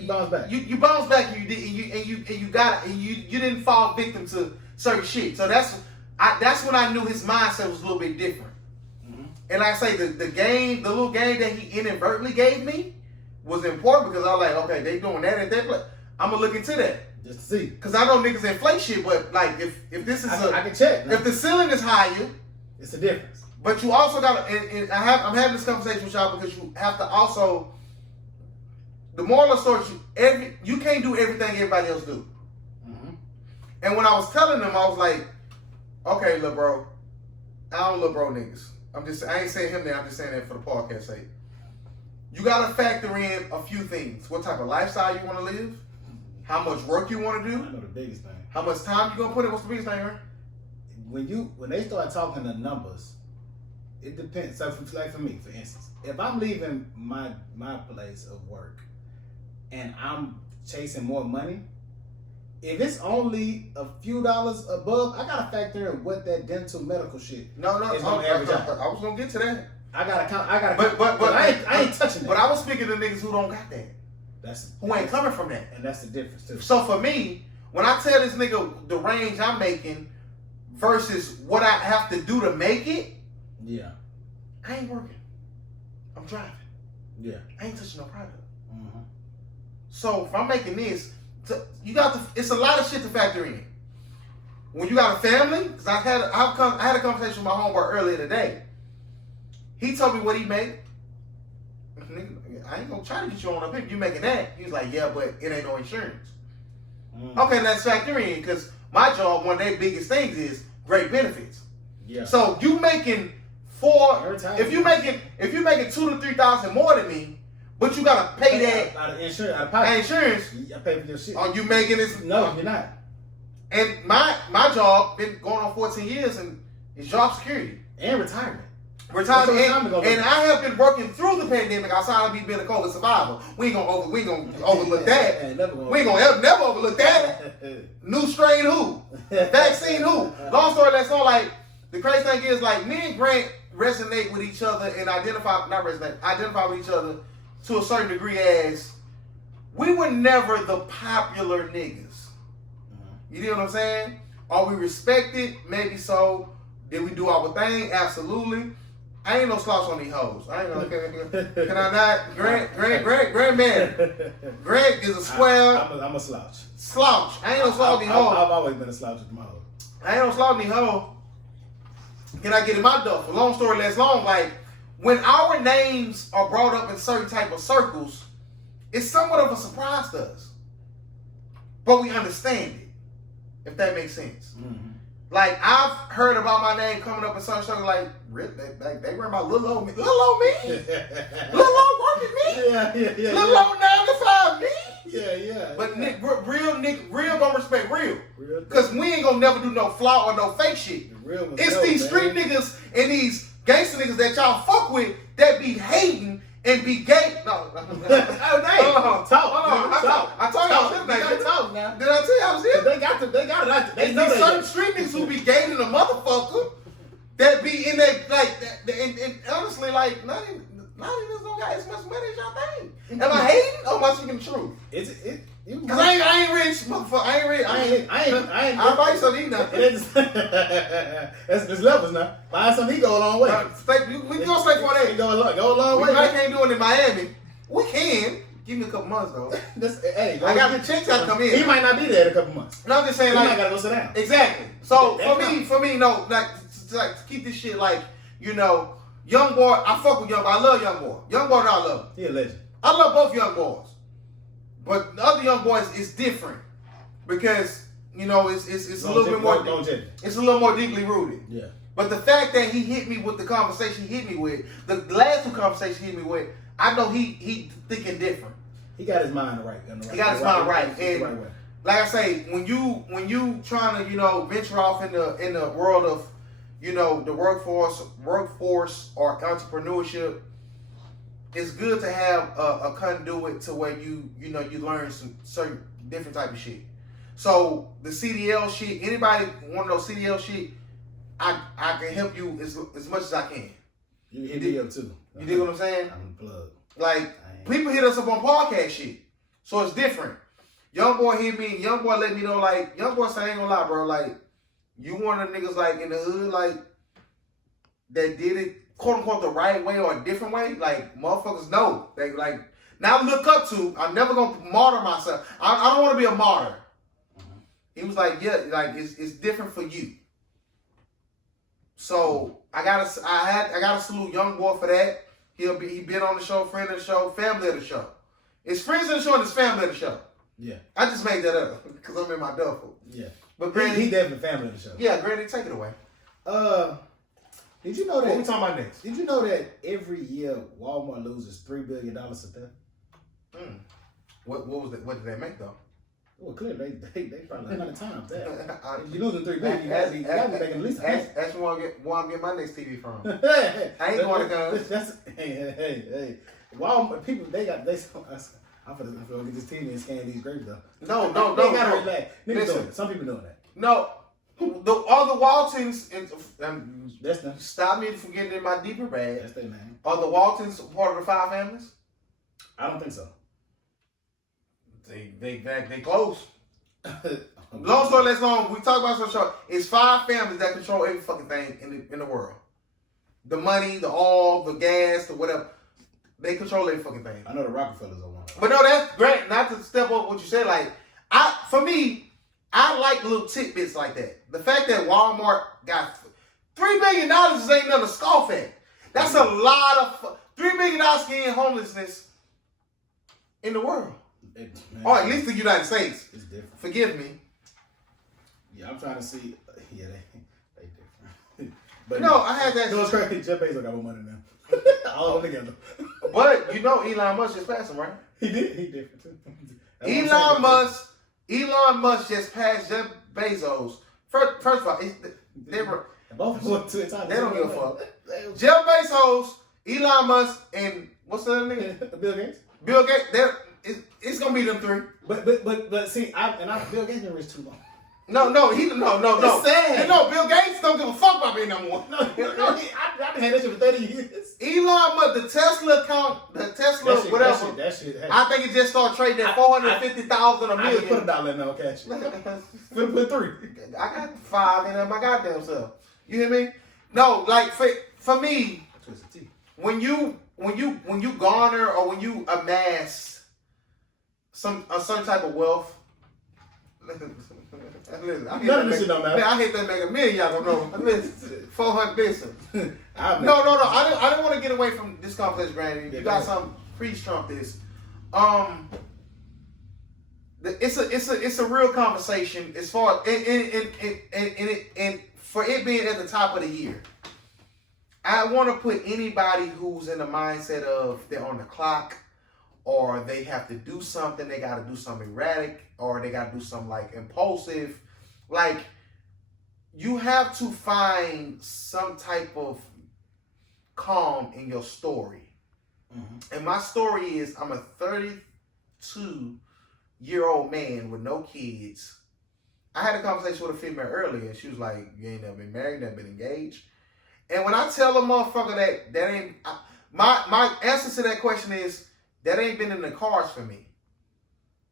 bounced back. You bounced back, and you didn't fall victim to certain shit. So that's when I knew his mindset was a little bit different. Mm-hmm. And like I say, the little game that he inadvertently gave me was important because I was like, okay, they doing that at that place. I'm gonna look into that. Just to see. Because I know niggas inflate shit, but like if this is I can check. If the ceiling is higher, it's a difference. But you also gotta, and I'm having this conversation with y'all because you have to also, the moral of the story, you can't do everything everybody else do. Mm-hmm. And when I was telling them, I was like, okay, lil' bro, I don't lil' bro niggas. I ain't saying him there, I'm just saying that for the podcast sake. You gotta factor in a few things. What type of lifestyle you wanna live? How much work you want to do? I know the biggest thing. How much time you gonna put in? What's the biggest thing, right? When they start talking the numbers, it depends. So for me, for instance, if I'm leaving my place of work and I'm chasing more money, if it's only a few dollars above, I gotta factor in what that dental medical shit is gonna average out. I was gonna get to that. I gotta count. But I ain't touching that. But I was speaking to niggas who don't got that. Who ain't coming from that. And that's the difference too. So for me, when I tell this nigga the range I'm making versus what I have to do to make it, yeah, I ain't working. I'm driving. Yeah, I ain't touching no product. Mm-hmm. So if I'm making this, it's a lot of shit to factor in. When you got a family, because I had a conversation with my homeboy earlier today. He told me what he made. I ain't gonna try to get you on up if you making that. He was like, yeah, but it ain't no insurance. Mm. Okay, let's factor in because my job, one of their biggest things is great benefits. Yeah. So you making if you making $2,000 to $3,000 more than me, but you gotta pay that out of insurance, out of pocket. Insurance. I pay for your shit. Are you making this? No, you're not. And my job been going on 14 years and it's job security and retirement. And I have been working through the pandemic outside of me being a COVID survivor. We ain't gonna overlook that. We ain't gonna never overlook that. New strain who? Vaccine who? Long story less long, like the crazy thing is like me and Grant resonate with each other and identify with each other to a certain degree as we were never the popular niggas. You know what I'm saying? Are we respected? Maybe so. Did we do our thing? Absolutely. I ain't no slouch on these hoes. I ain't no. Can I not? Grant man. Grant is a square. I'm a slouch. Slouch. I ain't no slouch on these hoes. I've always been a slouch with my hoes. I ain't no slouch on these hoes. Can I get in my duffel? Long story less long. Like when our names are brought up in certain type of circles, it's somewhat of a surprise to us, but we understand it. If that makes sense. Mm-hmm. Like I've heard about my name coming up in some circles, like they worry about little old me, little old working me, little old 9 to 5 me. Yeah. But real gonna respect real, cause we ain't gonna never do no flaw or no fake shit. It's these street niggas and these gangster niggas that y'all fuck with that be hating and be gay. No. Talk. I told y'all I was here. Talk now. Did I tell you I was here? They got it. They know these certain street niggas who be gay than a motherfucker that be in that like that, and honestly like not even don't got as much money as y'all think. Am I hating? talking about speaking the truth. Cause I ain't rich, motherfucker. I ain't. I'll buy you something to eat now. There's levels now. Buy something to eat go a long way. We can go straight for that. Go a long way. I can't do it in Miami. We can. Give me a couple months though. Hey, I got the checks that come in. He might not be there in a couple months. No, I'm just saying, he like, might gotta go sit down. Exactly. So for me, no, like to keep this shit like, you know, young boy. I fuck with young boy. I love young boy. Young boy, I love. He a legend. I love both young boys, but the other young boys is different because you know it's a little bit more. It's a little more deeply rooted. Yeah. But the fact that he hit me with the conversation he hit me with, the last two conversations he hit me with, I know he thinking different. He got his mind right. He got his mind right. And right way. Like I say, when you trying to, you know, venture off in the world of, you know, the workforce or entrepreneurship, it's good to have a conduit to where you learn some certain different type of shit. So the CDL shit, anybody want to know CDL shit, I can help you as much as I can. You hit me up too. You dig what I'm saying? I'm unplugged. Like, people hit us up on podcast shit. So it's different. Young boy hit me, young boy let me know, like, young boy say, I ain't gonna lie, bro, like, you one of the niggas, like, in the hood, like, that did it, quote unquote, the right way or a different way. Like, motherfuckers know. They, like, now look up to, I'm never gonna martyr myself. I don't wanna be a martyr. Mm-hmm. He was like, yeah, like, it's different for you. So, I gotta salute young boy for that. He been on the show, friend of the show, family of the show. It's friends of the show and it's family of the show. Yeah. I just made that up because I'm in my duffel. Yeah. But Granny, he definitely family of the show. Yeah, Granny, take it away. Did you know that? What we talking about next? Did you know that every year Walmart loses $3 billion to theft? What was that? What did they make though? Well, clearly they probably 100 times that. If you losing $3 billion, you got to be making at least. That's where I get my next TV from. I ain't going to go. Hey. Walmart people I'm gonna get this TV and scan these grapes though. No. They gotta relax. Niggas doing it. Some people doing that. No. All the Waltons that's them. Stop me from getting in my deeper bag. That's their name. Are the Waltons part of the 5 families? I don't think so. They close. Long story less long, we talk about some short. It's 5 families that control every fucking thing in the world. The money, the oil, the gas, the whatever. They control every fucking thing. I know the Rockefellers are one. But no, that's great. Not to step up what you said. Like, for me, I like little tidbits like that. The fact that Walmart got $3 billion ain't nothing to scoff at. That's a lot of $3 billion can end homelessness in the world. Or at least the United States. It's different. Forgive me. Yeah, I'm trying to see. Yeah, they different. But no, I had that. No, it's crazy. Jeff Bezos got more money than them. All together. But you know Elon Musk just passed him, right? He did. He different too. Elon Musk just passed Jeff Bezos. First of all, they don't give a fuck. Jeff Bezos, Elon Musk, and what's the other nigga? Bill Gates. It's gonna be them 3. But see, Bill Gates been rich too long. No. It's sad. No, Bill Gates don't give a fuck about being number 1. No, I've been had that shit for 30 years. Elon Musk, the Tesla account, whatever. That shit. I think it just started trading at 450,000 a million. I just put $1 in there, cash. Put 3. I got 5 in my goddamn self. You hear me? No, like for me, when you garner or when you amass a certain type of wealth. Listen, I hate that make $1 million. Y'all don't know. Listen, 400 listen. No. I didn't want to get away from this conversation, Granny. You got something. Please trump this. It's a real conversation as far and for it being at the top of the year. I want to put anybody who's in the mindset of they're on the clock, or they have to do something, they got to do something erratic, or they got to do something like impulsive. Like, you have to find some type of calm in your story. Mm-hmm. And my story is, I'm a 32-year-old man with no kids. I had a conversation with a female earlier, and she was like, you ain't never been married, never been engaged. And when I tell a motherfucker that ain't, my answer to that question is, That ain't been in the cards for me.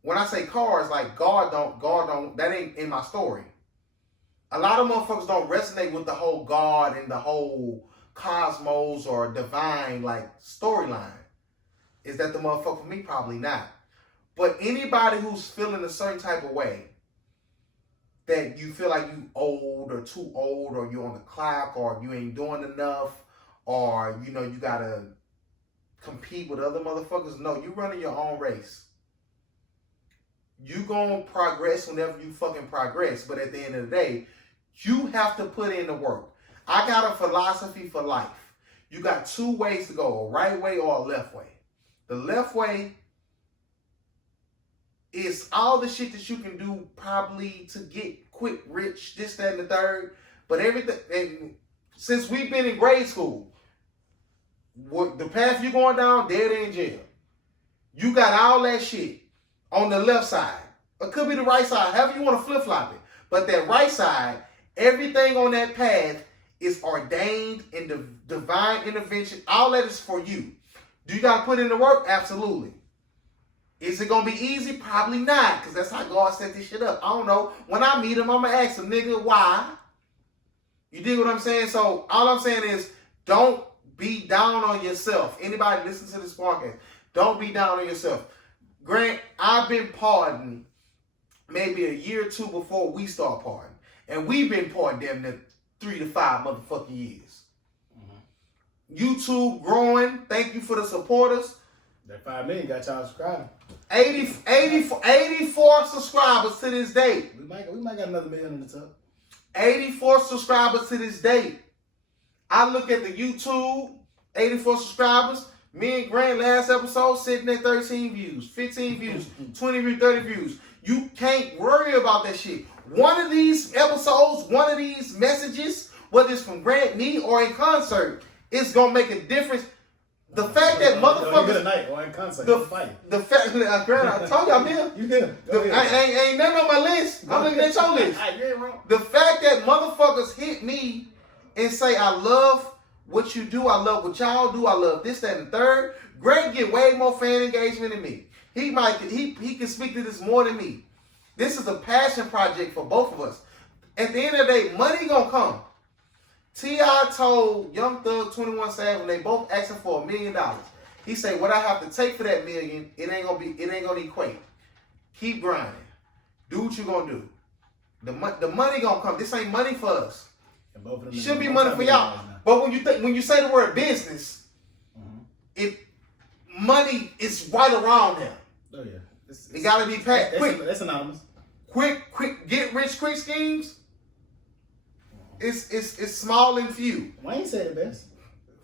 When I say cards, like God don't, that ain't in my story. A lot of motherfuckers don't resonate with the whole God and the whole cosmos or divine like storyline. Is that the motherfucker for me? Probably not. But anybody who's feeling a certain type of way, that you feel like you old or too old, or you're on the clock, or you ain't doing enough, or you know you gotta compete with other motherfuckers. No, you running your own race. You gonna progress whenever you fucking progress. But at the end of the day, you have to put in the work. I got a philosophy for life. You got two ways to go, a right way or a left way. The left way is all the shit that you can do probably to get quick rich, this, that, and the third. But everything, and since we've been in grade school, the path you're going down, dead end jail. You got all that shit on the left side. It could be the right side, however you want to flip-flop it. But that right side, everything on that path is ordained in the divine intervention. All that is for you. Do you got to put in the work? Absolutely. Is it going to be easy? Probably not, because that's how God set this shit up. I don't know. When I meet him, I'm going to ask him, nigga, why? You dig what I'm saying? So all I'm saying is don't be down on yourself. Anybody listen to this podcast, don't be down on yourself. Grant, I've been partying maybe a year or two before we start partying. And we've been partying damn near 3 to 5 motherfucking years. YouTube growing. Thank you for the supporters. That 5 million got y'all subscribing. 84 subscribers to this date. We might got another million in the tub. 84 subscribers to this date. I look at the YouTube, 84 subscribers. Me and Grant last episode sitting at 13 views, 15 views, 20 views, 30 views. You can't worry about that shit. One of these episodes, one of these messages, whether it's from Grant, me, or in concert, it's gonna make a difference. The fact that motherfuckers, good night or in concert, the fact that Grant, I told you I'm here. You good? Ain't nothing on my list. I'm looking at your list. You ain't wrong. The fact that motherfuckers hit me and say, I love what you do, I love what y'all do, I love this, that, and the third. Grant get way more fan engagement than me. He can speak to this more than me. This is a passion project for both of us. At the end of the day, money gonna come. T.I. told Young Thug 21 Savage when they both asking for $1 million. He said, what I have to take for that million, it ain't gonna equate. Keep grinding. Do what you gonna do. The money gonna come. This ain't money for us. It should be money for y'all. But when you say the word business, money is right around there. Oh yeah. It gotta be packed quick. That's anonymous. Quick, get rich quick schemes. It's small and few. Wayne said it best.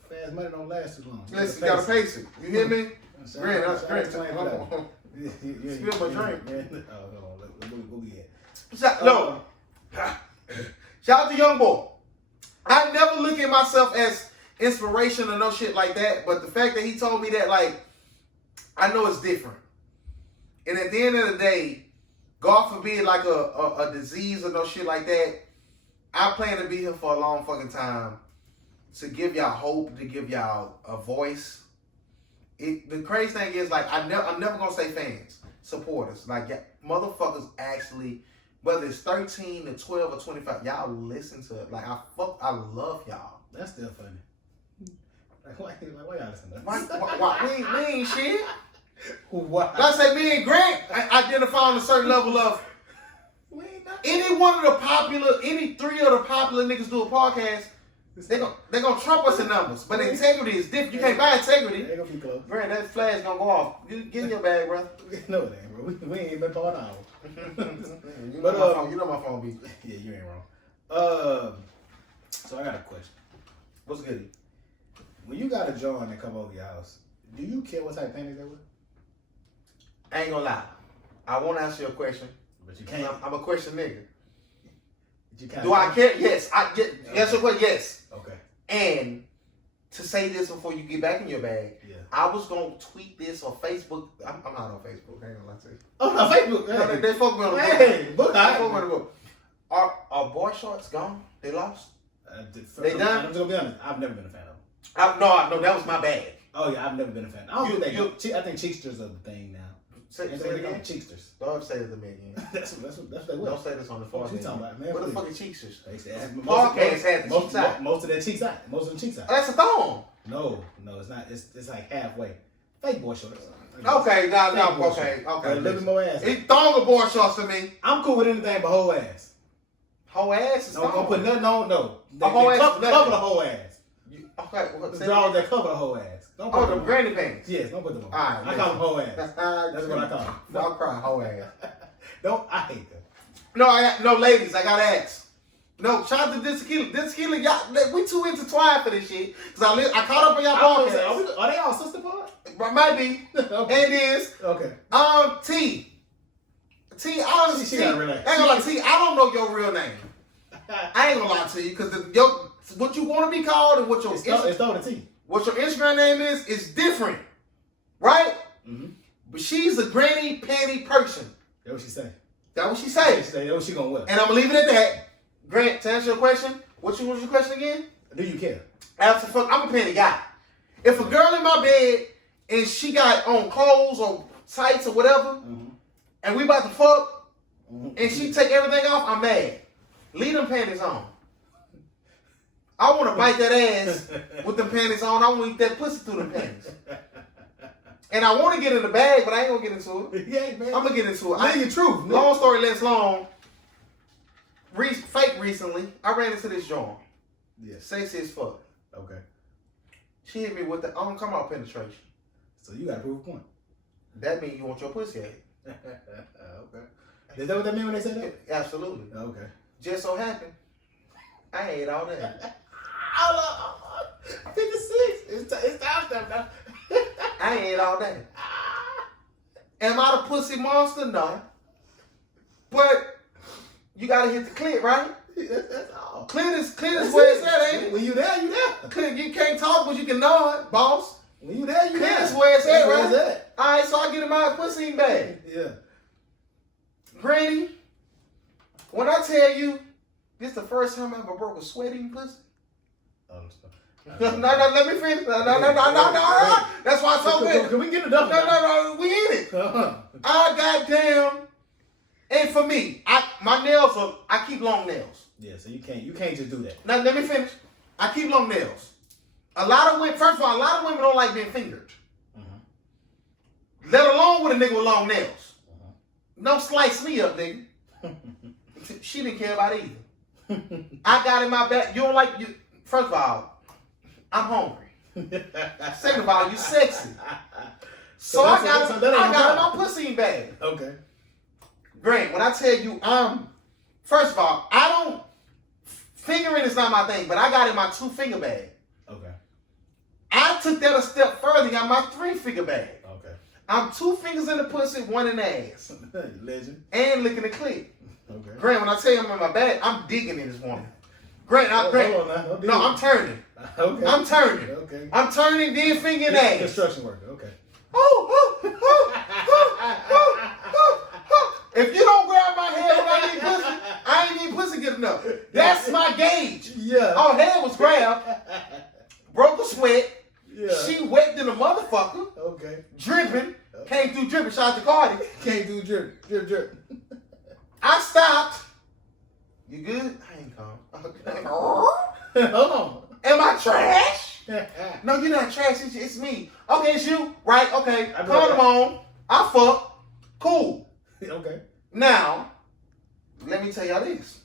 Fast money don't last too long. Listen, you gotta face it. You hear me? Grant, that's great. Spill my drink. We'll be here. Shout out to Young Boy. I never look at myself as inspiration or no shit like that, but the fact that he told me that, like, I know it's different. And at the end of the day, God forbid, like a disease or no shit like that, I plan to be here for a long fucking time to give y'all hope, to give y'all a voice. The crazy thing is, like, I'm never gonna say fans, supporters. Like, motherfuckers actually, whether it's 13 to 12 or 25, y'all listen to it. Like, I love y'all. That's still funny. Like, why y'all listen to that? Why? We ain't shit. Why? Let's say me and Grant identify on a certain level of any 3 of the popular niggas do a podcast, they gonna trump us in numbers. But integrity is different. You can't buy integrity. They gonna be close. Grant, that flash gonna go off. Get in your bag, bro. No, it ain't, bro. We ain't been part hour. You know my phone be. Yeah, you ain't wrong. So I got a question. What's good? When you got a John that come over your house, do you care what type of panties they wear? I ain't gonna lie. I won't answer your question. But you can't. I'm a question nigga. Do I care? Yes. Yes or what? Yes. Okay. And to say this before you get back in your bag, I was gonna tweet this on Facebook. I'm not on Facebook. I ain't gonna lie to you. Oh, no, Facebook. No, they fuck me on the book. Hey, book. They fuck me on the book. Are boy shorts gone? They lost? They done? I'm just gonna be honest. I've never been a fan of them. No, that was my bag. Oh yeah, I've never been a fan. I don't think they. I think cheeksters are the thing now. Say it again. Cheeksters. Don't say it to me again. That's what they were. Don't say this on the phone. What you talking about, man? What the fuck is cheeksters? Podcast had the cheeks out. Most of their cheeks out. Most of the cheeks out. That's a thong. No, it's not. It's like halfway. Fake boy shorts. Okay, okay. A little bit more ass. It's thong or boy shorts to me. I'm cool with anything but whole ass. Whole ass is No, thong. don't put nothing on. No, cover the whole ass. Okay, The drawers that cover the whole ass. Don't put the granny pants. Yes, don't put them on. All right, I call them whole ass. That's what I call them. I'll cry whole ass. I hate them. No, ladies, I gotta ask. No, shout out to Tequila, y'all, we too intertwined for this shit. Cause I caught up on y'all podcast. Are they all sister part? Might be. Okay. And it is. Okay. T, honestly, She gotta relax. I ain't gonna lie, T, I don't know your real name. I ain't gonna lie to you, cause what you want to be called and what your what your Instagram name is different, right? Mm-hmm. But she's a granny panty person. That's what she say. That's what she say. That's what she gonna wear. And I'm gonna leave it at that. Grant, to answer your question, what was your question again? Do you care? Absolutely. I'm a panty guy. If a girl in my bed and she got on clothes or tights or whatever, and we about to fuck, and she take everything off, I'm mad. Leave them panties on. I want to bite that ass with them panties on. I want to eat that pussy through them panties. And I want to get in the bag, but I ain't going to get into it. Yeah, man. I'm going to get into it. I think the truth. Long story less long. Fake recently, I ran into this joint. Yeah. Sexy as fuck. Okay. She hit me with the come out penetration. So you got to prove a point. That means you want your pussy ate. Okay. Is that what that mean when they say that? Absolutely. Okay. Just so happened, I ate all that. 56. It's time stuff now. I ate all that. Am I the pussy monster? No. But you gotta hit the clit, right? That's all. Clit is where it's at, ain't it? When you there, you there. Clit, you can't talk, but you can nod, boss. When you there, you there. Clit is where it's at, right? Where's that? All right, so I get in my pussy bag. Yeah. Granny, when I tell you, this is the first time I ever broke a sweating pussy. No, let me finish. No. That's why I told you. Can we get it done? No, we in it. I goddamn. And for me, my nails I keep long nails. Yeah, so you can't just do that. Now let me finish. I keep long nails. A lot of women don't like being fingered. Let alone with a nigga with long nails. Don't slice me up, nigga. She didn't care about either. I got in my back. You don't like you. First of all, I'm hungry. Second of all, you sexy. So I got my pussy bag. Okay. Grant, when I tell you first of all, fingering is not my thing, but I got in my 2-finger bag. Okay. I took that a step further, got my 3-finger bag. Okay. I'm 2 fingers in the pussy, 1 in the ass. Legend. And licking the clit. Okay. Grant, when I tell you I'm in my bag, I'm digging in this woman. Grant, hold on now. no, I'm turning. Okay. I'm turning. Okay. I'm turning, then finger in the ass. Construction worker. Okay. If you don't grab my head when I need pussy, I ain't need pussy good enough. That's my gauge. Yeah. Our head was grabbed, broke a sweat. Yeah. She wet than a motherfucker. Okay. Dripping. Came through dripping. Shout out to Cardi. Can't do drip. I stopped. You good? I ain't calm. Hold on. Am I trash? No, you're not trash. It's me. Okay, it's you. Right? Okay. Condom on. I fuck. Cool. Okay. Now, let me tell y'all this.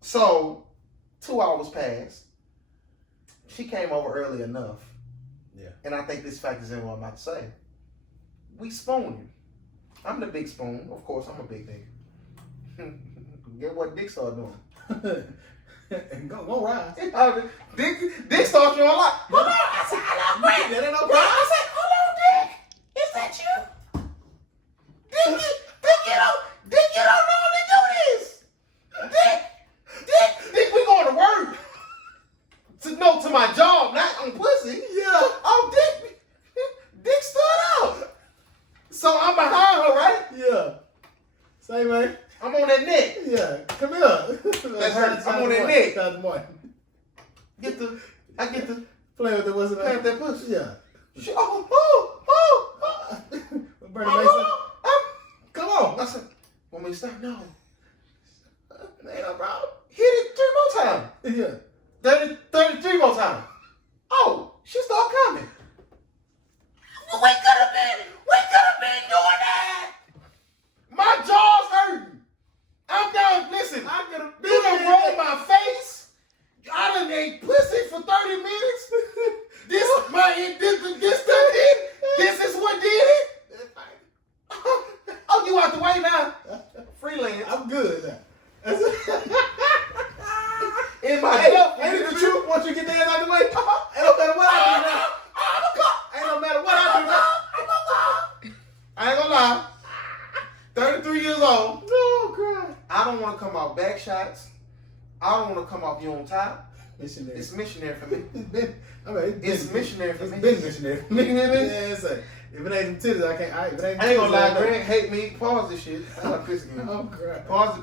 So, 2 hours passed. She came over early enough. Yeah. And I think this factors in what I'm about to say. We spooning. I'm the big spoon. Of course, I'm a big nigga. Get what Dick started doing. Go rise. Dick started doing a lot. Hold on. I said, hello, Grant. That ain't no I problem. said, hello, Dick. Is that you? Dick, you don't normally do this. Dick, we going to work. To my job, not on pussy. Yeah. Oh, Dick stood out. So I'm behind her, right? Yeah. Say, man. I'm on that neck. Yeah. Come here. That hurts. I'm on that neck. Time to morning. I get the Play with it, wasn't play with it? that pussy. Yeah. Bernie Mason. Come on. I said, want me to stop? No. Ain't no problem. Hit it 3 more times. Yeah. 33 more times. Oh, she started coming. We could have been doing that. My jaw's hurting. I'm done. Listen, you done rolled my face. I done ate pussy for 30 minutes. This done it. This is what did it. Oh, you out the way now. Freelance. I'm good now. In my Ain't it the truth? Once you get there out the way, ain't no matter what I do now. Ain't no matter what I do now. I ain't gonna lie. 33 years old. No, cry. I don't want to come off back shots. I don't want to come off you on top. Missionary. It's missionary for me. It's missionary for me. It's been missionary for me. You know what I mean? Yeah, it's like, if it ain't some titties, I can't. I ain't gonna lie, Greg hate me. Pause this shit. I'm like this again. I'm crying. Pause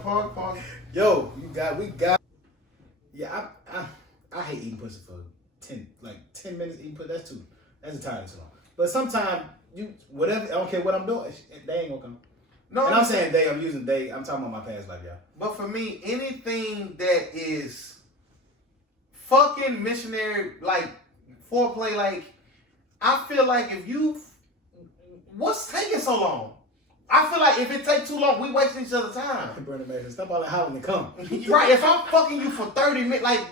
it. Yo, we got. Yeah, I hate eating pussy for 10 minutes eating pussy. That's entirely too long. But sometimes whatever, I don't care what I'm doing, they ain't gonna come. No, and I'm saying they, I'm using they, I'm talking about my past life, y'all. But for me, anything that is fucking missionary, like foreplay, like I feel like what's taking so long? I feel like if it takes too long, we wasting each other's time. Bernie Mason, stop all that hollering and come. Right, if I'm fucking you for 30 minutes, like,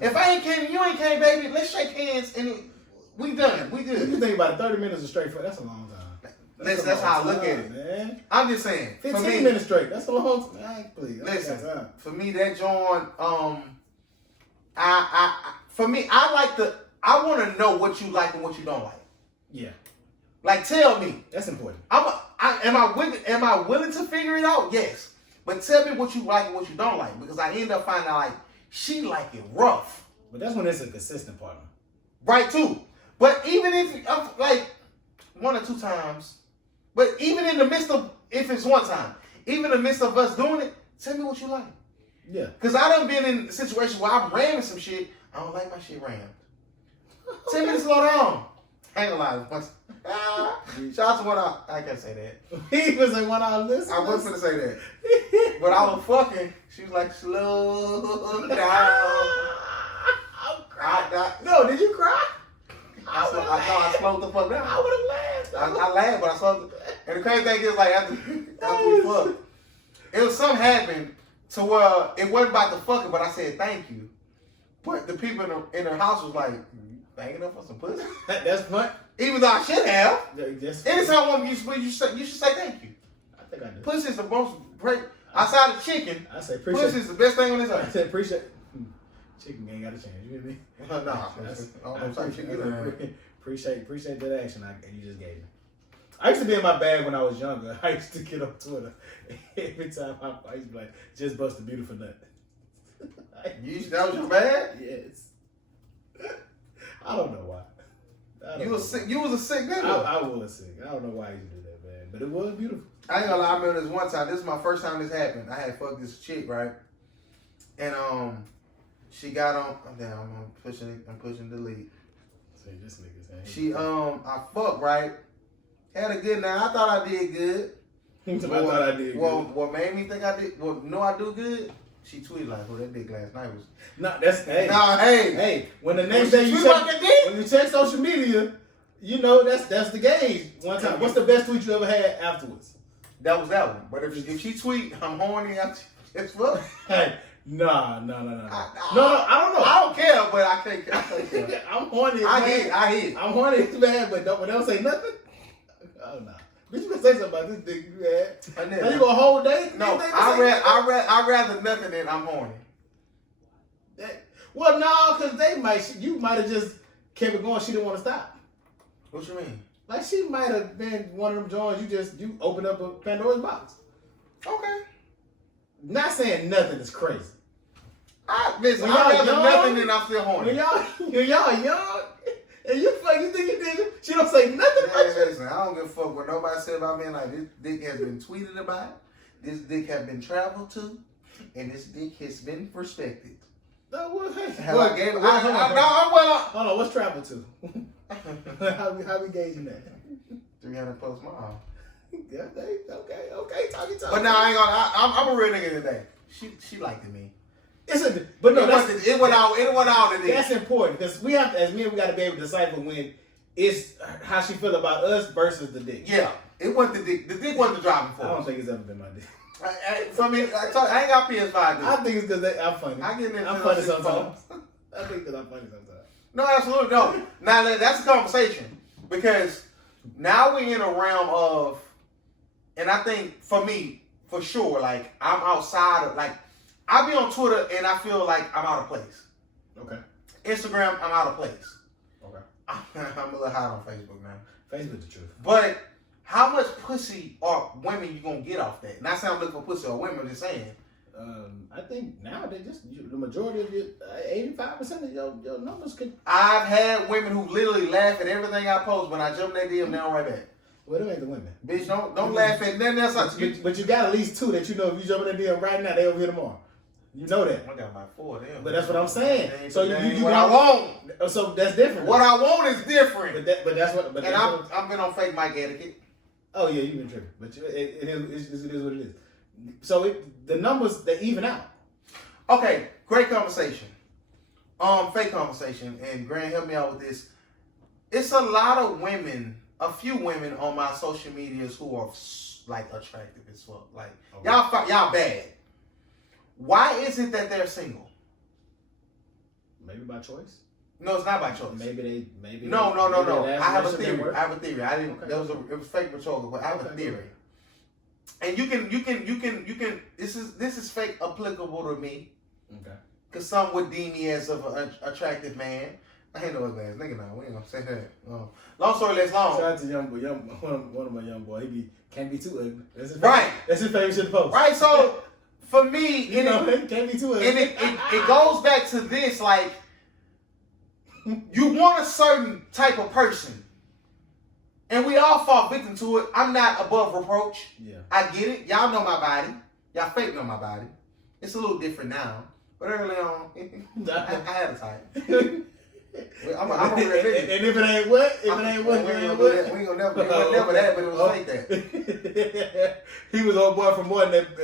if I ain't came, you ain't came, baby, let's shake hands and we done. We good. You think about it, 30 minutes is straight for that's a long time. That's how I look at it. Man. I'm just saying. 15 minutes straight, that's a long time. Please. Listen, for me, that joint, for me, I want to know what you like and what you don't like. Yeah. Like, tell me. That's important. Am I willing to figure it out? Yes. But tell me what you like and what you don't like. Because I end up finding out, like, she like it rough. But that's when it's a consistent partner. Right, too. But even if, like, 1 or 2 times, but even in the midst of, if it's 1 time, even in the midst of us doing it, tell me what you like. Yeah. Because I done been in situations where I'm ramming some shit. I don't like my shit rammed. 10 minutes, slow down. I ain't gonna lie. Shout out to what I can't say that. He was like, "What I listen." I was gonna say that, but I was fucking. She was like, "Slow down." I'm crying. No, did you cry? I slowed the fuck down. I would have laughed. I laughed, but I slowed. And the crazy thing is, like after we fucked, it was something happened to where it wasn't about the fucking, but I said thank you. But the people in her house was like, "Banging up for some pussy." That's fun. Even though I should have. Yes. Anytime one you should say thank you. I think I do. Pussy is the most great. Outside of chicken, I say appreciate. pussy is the best thing on this I earth. said appreciate. Chicken ain't got a chance. You hear me? Appreciate that action you just gave me. I used to be in my bag when I was younger. I used to get on Twitter every time I used to be like, "Just bust a beautiful nut." That was your bag? Yes. I don't know why. You was a sick nigga. I was sick. I don't know why you do that, man. But it was beautiful. I ain't gonna lie, I remember this one time. This is my first time this happened. I had fucked this chick, right? And she got on. Damn, I'm pushing delete. See, this nigga's saying. She I fucked, right? Had a good night. I thought I did good. I thought I did good. What made me think I did? I do good. She tweeted like, "Oh, that dick last night was." No, that's hey. No, hey. When the next day when you check social media, you know that's the gauge. One time, what's the best tweet you ever had afterwards? That was that one. But if she tweet, I'm horny after it's fuck. Hey, no. I don't know. I don't care, but I can't care. I'm horny. I hit. I'm horny, man, but don't say nothing. Oh no. Bitch, you gonna say something about this dick you had? Now you gonna hold day? No, I rather nothing than I'm horny. Well, no, because you might have just kept it going. She didn't want to stop. What you mean? Like she might have been one of them joints you opened up a Pandora's box. Okay. Not saying nothing is crazy. Listen, I rather nothing than I'm still horny. When y'all young, and you think you did it, she don't say nothing about you. Listen, I don't give a fuck what nobody said about me. Like, this dick has been tweeted about, this dick has been traveled to, and this dick has been respected. No, what? Hold on, What's travel to? how we gauging that? 300 plus miles. Yeah, okay, talking. But now I ain't gonna. I'm a real nigga today. She liked me. But no, it went out today. That's important because we have to, as men, we got to be able to decipher when it's how she feel about us versus the dick. Yeah, it wasn't the dick. The dick wasn't the driving force. I don't think it's ever been my dick. For me, I ain't got PS5. Dude. I think it's because I'm funny. I'm funny sometimes. I think because I'm funny sometimes. No, absolutely no. Now that's a conversation because now we're in a realm of, and I think for me, for sure, like I'm outside of, like I be on Twitter and I feel like I'm out of place. Okay. Instagram, I'm out of place. Okay. I'm a little hot on Facebook, man. Facebook's the truth. But how much pussy or women you gonna get off that? Not saying I'm looking for pussy or women, just saying. I think now they just the majority of your 85% of your numbers could. I've had women who literally laugh at everything I post when I jump in their DM. They don't write back. Well, them ain't the women. Bitch, don't laugh at nothing else. But you got at least 2 that you know if you jump in their DM right now, they over here tomorrow. You know that. I got about 4 of them. But that's what I'm saying. So you what I want. So that's different. What I want is different. But that's what. But and I've been on fake mic etiquette. Oh yeah, you've been tripping. But it is what it is. So the numbers they even out. Okay, great conversation. Fake conversation, and Grant, help me out with this. It's a lot of women, a few women on my social medias who are like attractive as fuck. Like y'all bad. Why is it that they're single? Maybe by choice. No, it's not by choice. Maybe. No. I have a theory. I didn't. Okay. It was fake betrothal, but I have a theory. And you can. This is fake applicable to me. Okay. Cause some would deem me as an attractive man. I ain't know his name. Nigga, no, we ain't gonna say that. Long story less long. Shout out to one of my young boy. Can't be too ugly. That's his right. That's his favorite shit to post. Right. So for me, it can't be too ugly. And it goes back to this, like you want a certain type of person. And we all fall victim to it. I'm not above reproach. Yeah. I get it. Y'all know my body. Y'all fake know my body. It's a little different now. But early on, I had a type. I'm a real nigga. And if it ain't what? We ain't gonna never that, but it was like that. He was old boy from one that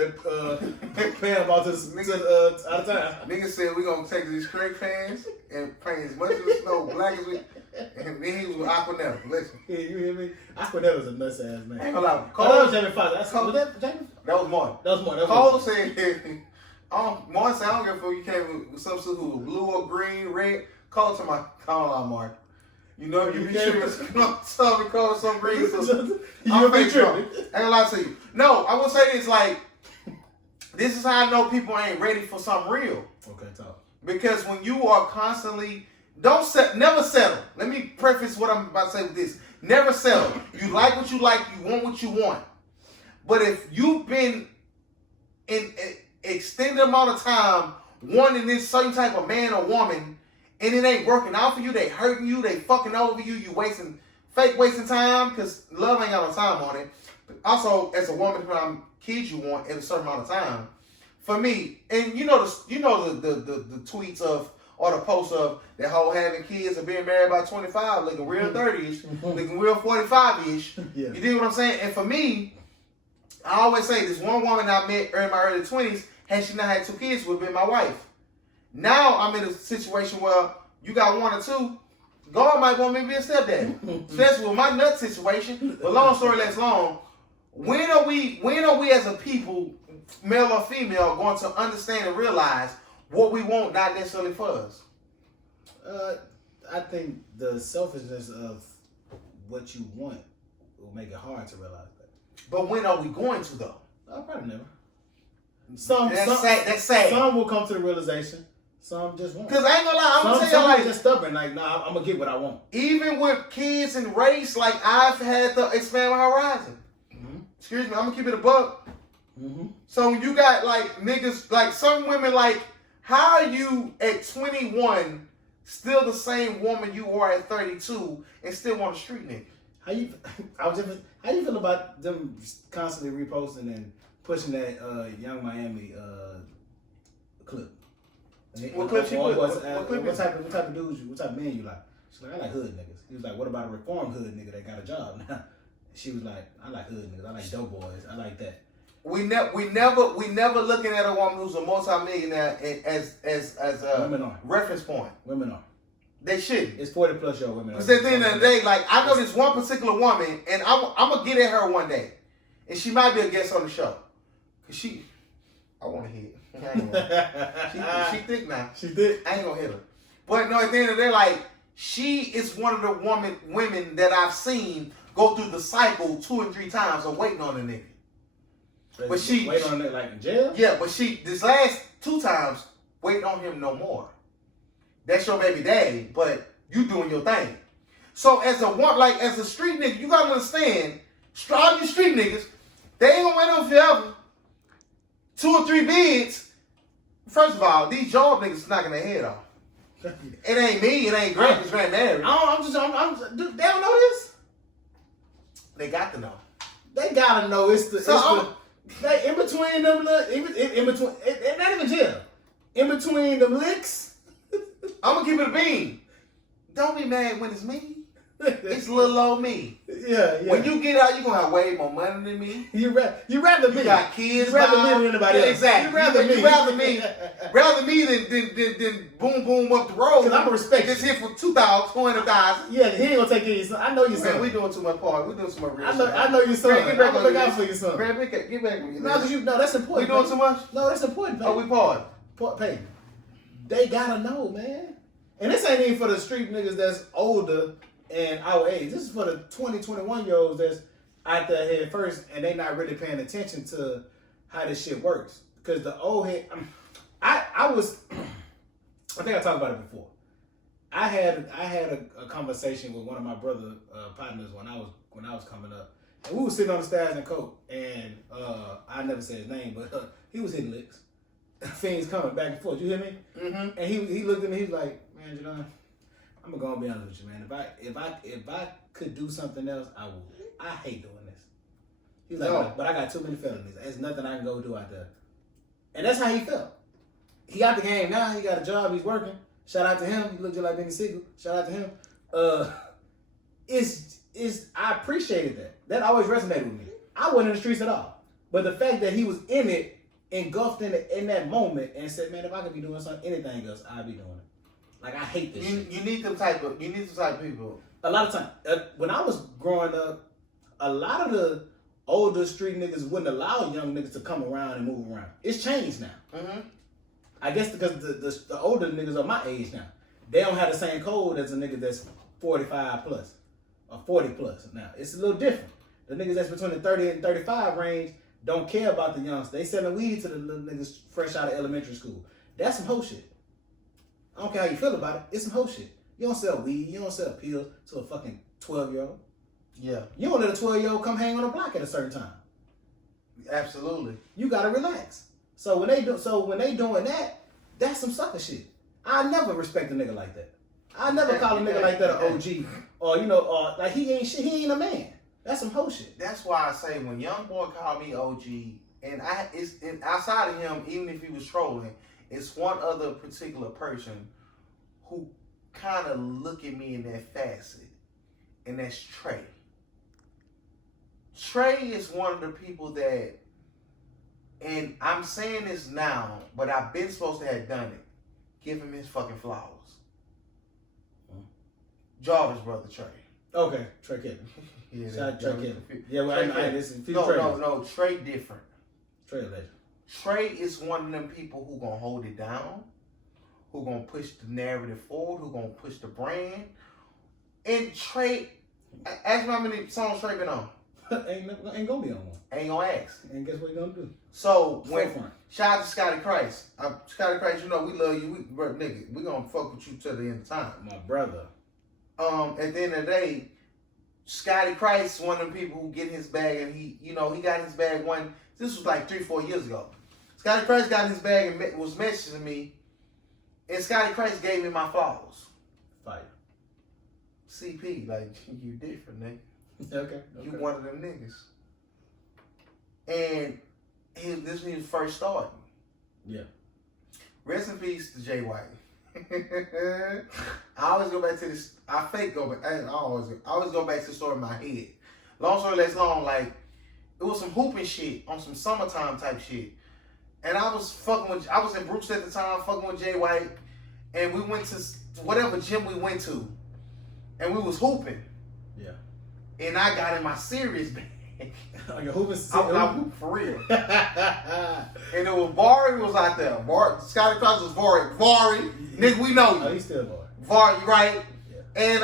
paying about this out of time. Nigga said we gonna take these straight pants and paint as much as the snow black as we. And then he was with Aquanetta. Listen. Yeah, you hear me? Aquanetta's a nuts ass man. Ain't gonna lie. That was Jamie Foxx. Was that Jamie? That was Martin. Cole said, Martin said, I don't give a fuck. You came with some suit who was blue or green, red. Call to my call out, Martin. You know, you be tripping stuff and call some green. So you be tripping. Ain't gonna lie to you. No, I will say this, like, this is how I know people ain't ready for something real. Okay, talk. Because when you are constantly, never settle. Let me preface what I'm about to say with this. Never settle. You like what you like, you want what you want. But if you've been in an extended amount of time wanting this certain type of man or woman, and it ain't working out for you, they hurting you, they fucking over you, you wasting time, because love ain't got no time on it. But also, as a woman, how many kids you want at a certain amount of time. For me, and you know the tweets of, or the posts of that whole having kids or being married by 25, looking real 30-ish, looking real 45-ish. Yeah. You dig what I'm saying? And for me, I always say this one woman I met in my early 20s, had she not had 2 kids, would have been my wife. Now I'm in a situation where you got 1 or 2. God might want me to be a stepdad. Especially with my nut situation. But long story less long, when are we as a people, male or female, going to understand and realize what we want, not necessarily for us? I think the selfishness of what you want will make it hard to realize that. But when are we going to, though? Probably never. That's sad. Some will come to the realization. Some just won't. Because I ain't gonna lie, I'm gonna tell you, like, just stubborn. Like, nah, I'm gonna get what I want. Even with kids and race, like, I've had to expand my horizon. Mm-hmm. Excuse me, I'm gonna keep it a buck. Mm-hmm. So you got like niggas, like some women, like, how are you at 21 still the same woman you were at 32 and still want a street nigga? How you feel about them constantly reposting and pushing that Young Miami clip? What clip she put? What type of dudes? What type of men you like? She's like, I like hood niggas. He was like, what about a reformed hood nigga that got a job now? She was like, I like hood niggas. I like dope boys. I like that. We never looking at a woman who's a multimillionaire as a Women are. reference point. Women are. They shouldn't. It's 40+ year old women. Because at the end of the day, like, I know this one particular woman, and I'm going to get at her one day. And she might be a guest on the show. Because I want to hit. I ain't gonna, she thick now. She thick. I ain't going to hit her. But no, at the end of the day, like, she is one of the women that I've seen go through the cycle 2 and 3 times of waiting on a nigga. But she wait on it like in jail? Yeah, but she this last 2 times waiting on him no more. That's your baby daddy, but you doing your thing. So as a street nigga, you gotta understand, all you street niggas, they ain't gonna wait on forever. 2 or 3 bids. First of all, these job niggas knocking their head off. It ain't me, it ain't Grant, because Grant married. They don't know this? They got to know. They gotta know they in between them, in between, not even jail. In between them licks. I'm gonna keep it a bean. Don't be mad when it's me. It's little old me. Yeah. When you get out, you gonna have way more money than me. You rather me. You got kids. You rather me than anybody else. Exactly. You rather me than boom up the road. Because I'm gonna respect this hit for 2,000, 200,000. Yeah, he ain't gonna take care of your son. I know your son. Man, we doing too much party. We doing too much real I know your son. Get back I'm gonna look out for your son. Man, get back with me. No, that's important. We doing too much? No, that's important. Oh, we party. Hey, they gotta know, man. And this ain't even for the street niggas that's older and our age. This is for the 20, 21-year-olds that's out there head first and they not really paying attention to how this shit works. Because the old head, I think I talked about it before. I had a conversation with one of my brother partners when I was coming up, and we was sitting on the stairs and coke, and I never said his name, but he was hitting licks. Things coming back and forth. You hear me? Mm-hmm. And he looked at me. He was like, "Man, Jadon, I'm gonna go and be honest with you, man. If I could do something else, I would. I hate doing this." He was like, "But I got too many felonies. There's nothing I can go do out there." And that's how he felt. He got the game now. He got a job. He's working. Shout out to him. He looked just like Benny Siegel. Shout out to him. I appreciated that. That always resonated with me. I wasn't in the streets at all. But the fact that he was in it, engulfed in that moment, and said, "Man, if I could be doing anything else, I'd be doing it." Like, I hate this shit. You need them type of people. A lot of times, when I was growing up, a lot of the older street niggas wouldn't allow young niggas to come around and move around. It's changed now. Mm-hmm. I guess because the older niggas are my age now. They don't have the same code as a nigga that's 45 plus or 40 plus now. It's a little different. The niggas that's between the 30 and 35 range don't care about the youngsters. They selling weed to the little niggas fresh out of elementary school. That's some hoe shit. I don't care how you feel about it. It's some hoe shit. You don't sell weed. You don't sell pills to a fucking 12-year-old. Yeah. You don't let a 12-year-old come hang on a block at a certain time. Absolutely. You gotta relax. So when they doing that, that's some sucker shit. I never respect a nigga like that. I never call a nigga like that an OG, or like he ain't shit. He ain't a man. That's some hoe shit. That's why I say when young boy called me OG, and outside of him, even if he was trolling, it's one other particular person who kind of look at me in that facet, and that's Trey. Trey is one of the people that, and I'm saying this now, but I've been supposed to have done it. Give him his fucking flowers. Jarvis' brother, Trey. Okay, Trey Kevin. Yeah, Shout out Trey Kevin. Yeah, well, no, Trey different. Trey a legend. Trey is one of them people who gonna hold it down, who gonna push the narrative forward, who gonna push the brand. And Trey, ask me how many songs Trey been on. ain't gonna be on one. Ain't gonna ask. And guess what he gonna do? So shout out to Scotty Christ. Scotty Christ, you know we love you. We gonna fuck with you till the end of time. My brother. At the end of the day, Scotty Christ, one of them people who get his bag, and he got his bag this was like 3-4 years ago. Scotty Christ got his bag and was messaging me, and Scotty Christ gave me my flowers. Fire. CP, like, you different, nigga. Okay. You one of them niggas. And this when he was first starting. Yeah. Rest in peace to Jay White. I always go back to this. I fake go back. I always go back to the story in my head. Long story less long, like it was some hooping shit on some summertime type shit. And I was in Brooks at the time, fucking with Jay White, and we went to whatever gym we went to, and we was hooping. Yeah. And I got in my serious bag. Like a hooping. I hooped for real. And it was Vari was out there. Scotty Cross was Vari. Nigga, we know you. Oh, he's still Vari, right? Yeah. And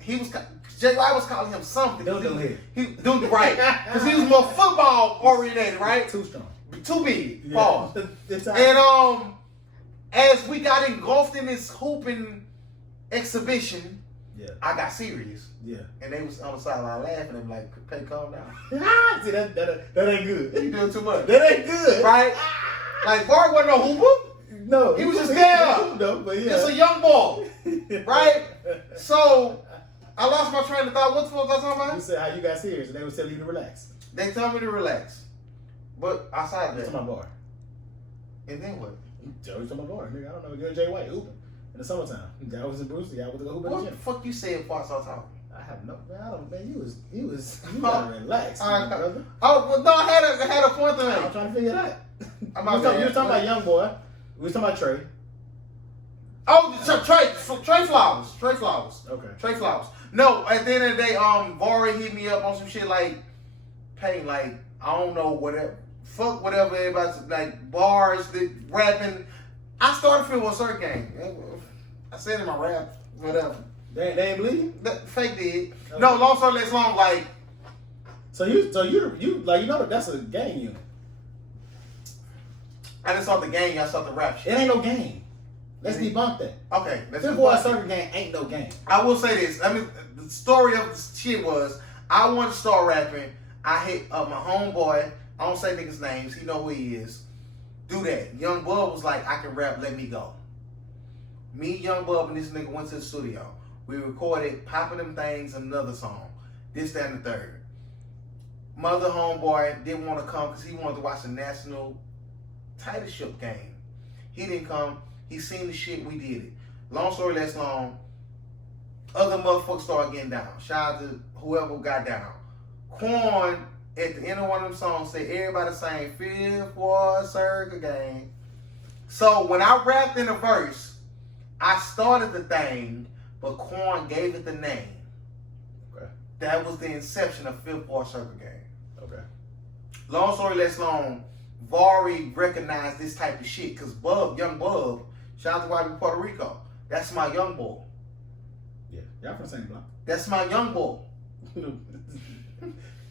he was Jay White was calling him something. Dude, right? Because he was more football oriented, right? Too strong. Too big. Yeah. Pause. And as we got engulfed in this hooping exhibition, yeah, I got serious. Yeah. And they was on the sideline laughing and like, "Hey, calm down." See, that ain't good. You doing too much. That ain't good. Right? Like Bart wasn't no hooper. No. He was just there. No, but yeah. Just a young boy. Right? So I lost my train of thought. What the fuck was I talking about? You said how you got serious and they was telling you to relax. They told me to relax. But outside of That's that. my bar. And then what? Joey's on my bar, nigga. I don't know. You're Jay White hooping in the summertime. Y'all was in Bruce. Y'all was to go hoop in the What gym. the fuck you said before I started talking? I have no. Man, I don't. Man, you gotta relax, brother. Oh, well, no, I had a point to I'm make. trying to figure that. I'm You was talking about young boy. We was talking about Trey. Oh, Trey Flowers. Okay. Trey Flowers. No, at the end of the day, Vari hit me up on some shit like, hey, like, I don't know, whatever. Fuck whatever everybody's, like, bars, rapping. I started feeling a certain game. I said in my rap, whatever. They ain't bleeding? Fake did. Okay. No, long story less long, like. So you like, you know that's a gang unit. I didn't start the game, I started the rap shit. It ain't no game. Let's debunk that. Okay, let's Before I started the game, ain't no game. I will say this. The story of the shit was, I wanted to start rapping. I hit up my homeboy. I don't say niggas' names. He know who he is. Do that. Young Bub was like, I can rap, let me go. Me, Young Bub, and this nigga went to the studio. We recorded Popping Them Things, another song. This, that, and the third. Mother homeboy didn't want to come because he wanted to watch the national titleship game. He didn't come. He seen the shit, we did it. Long story less long, other motherfuckers started getting down. Shout out to whoever got down. Quan, at the end of one of them songs, said everybody sang Fifth War Circle Game. So when I rapped in a verse, I started the thing, but Quan gave it the name. Okay. That was the inception of Fifth War Circle Game. Okay. Long story less long, Vari recognized this type of shit because Young Bub, shout out to White Puerto Rico. That's my young boy. Yeah, y'all from the same block. That's my young boy.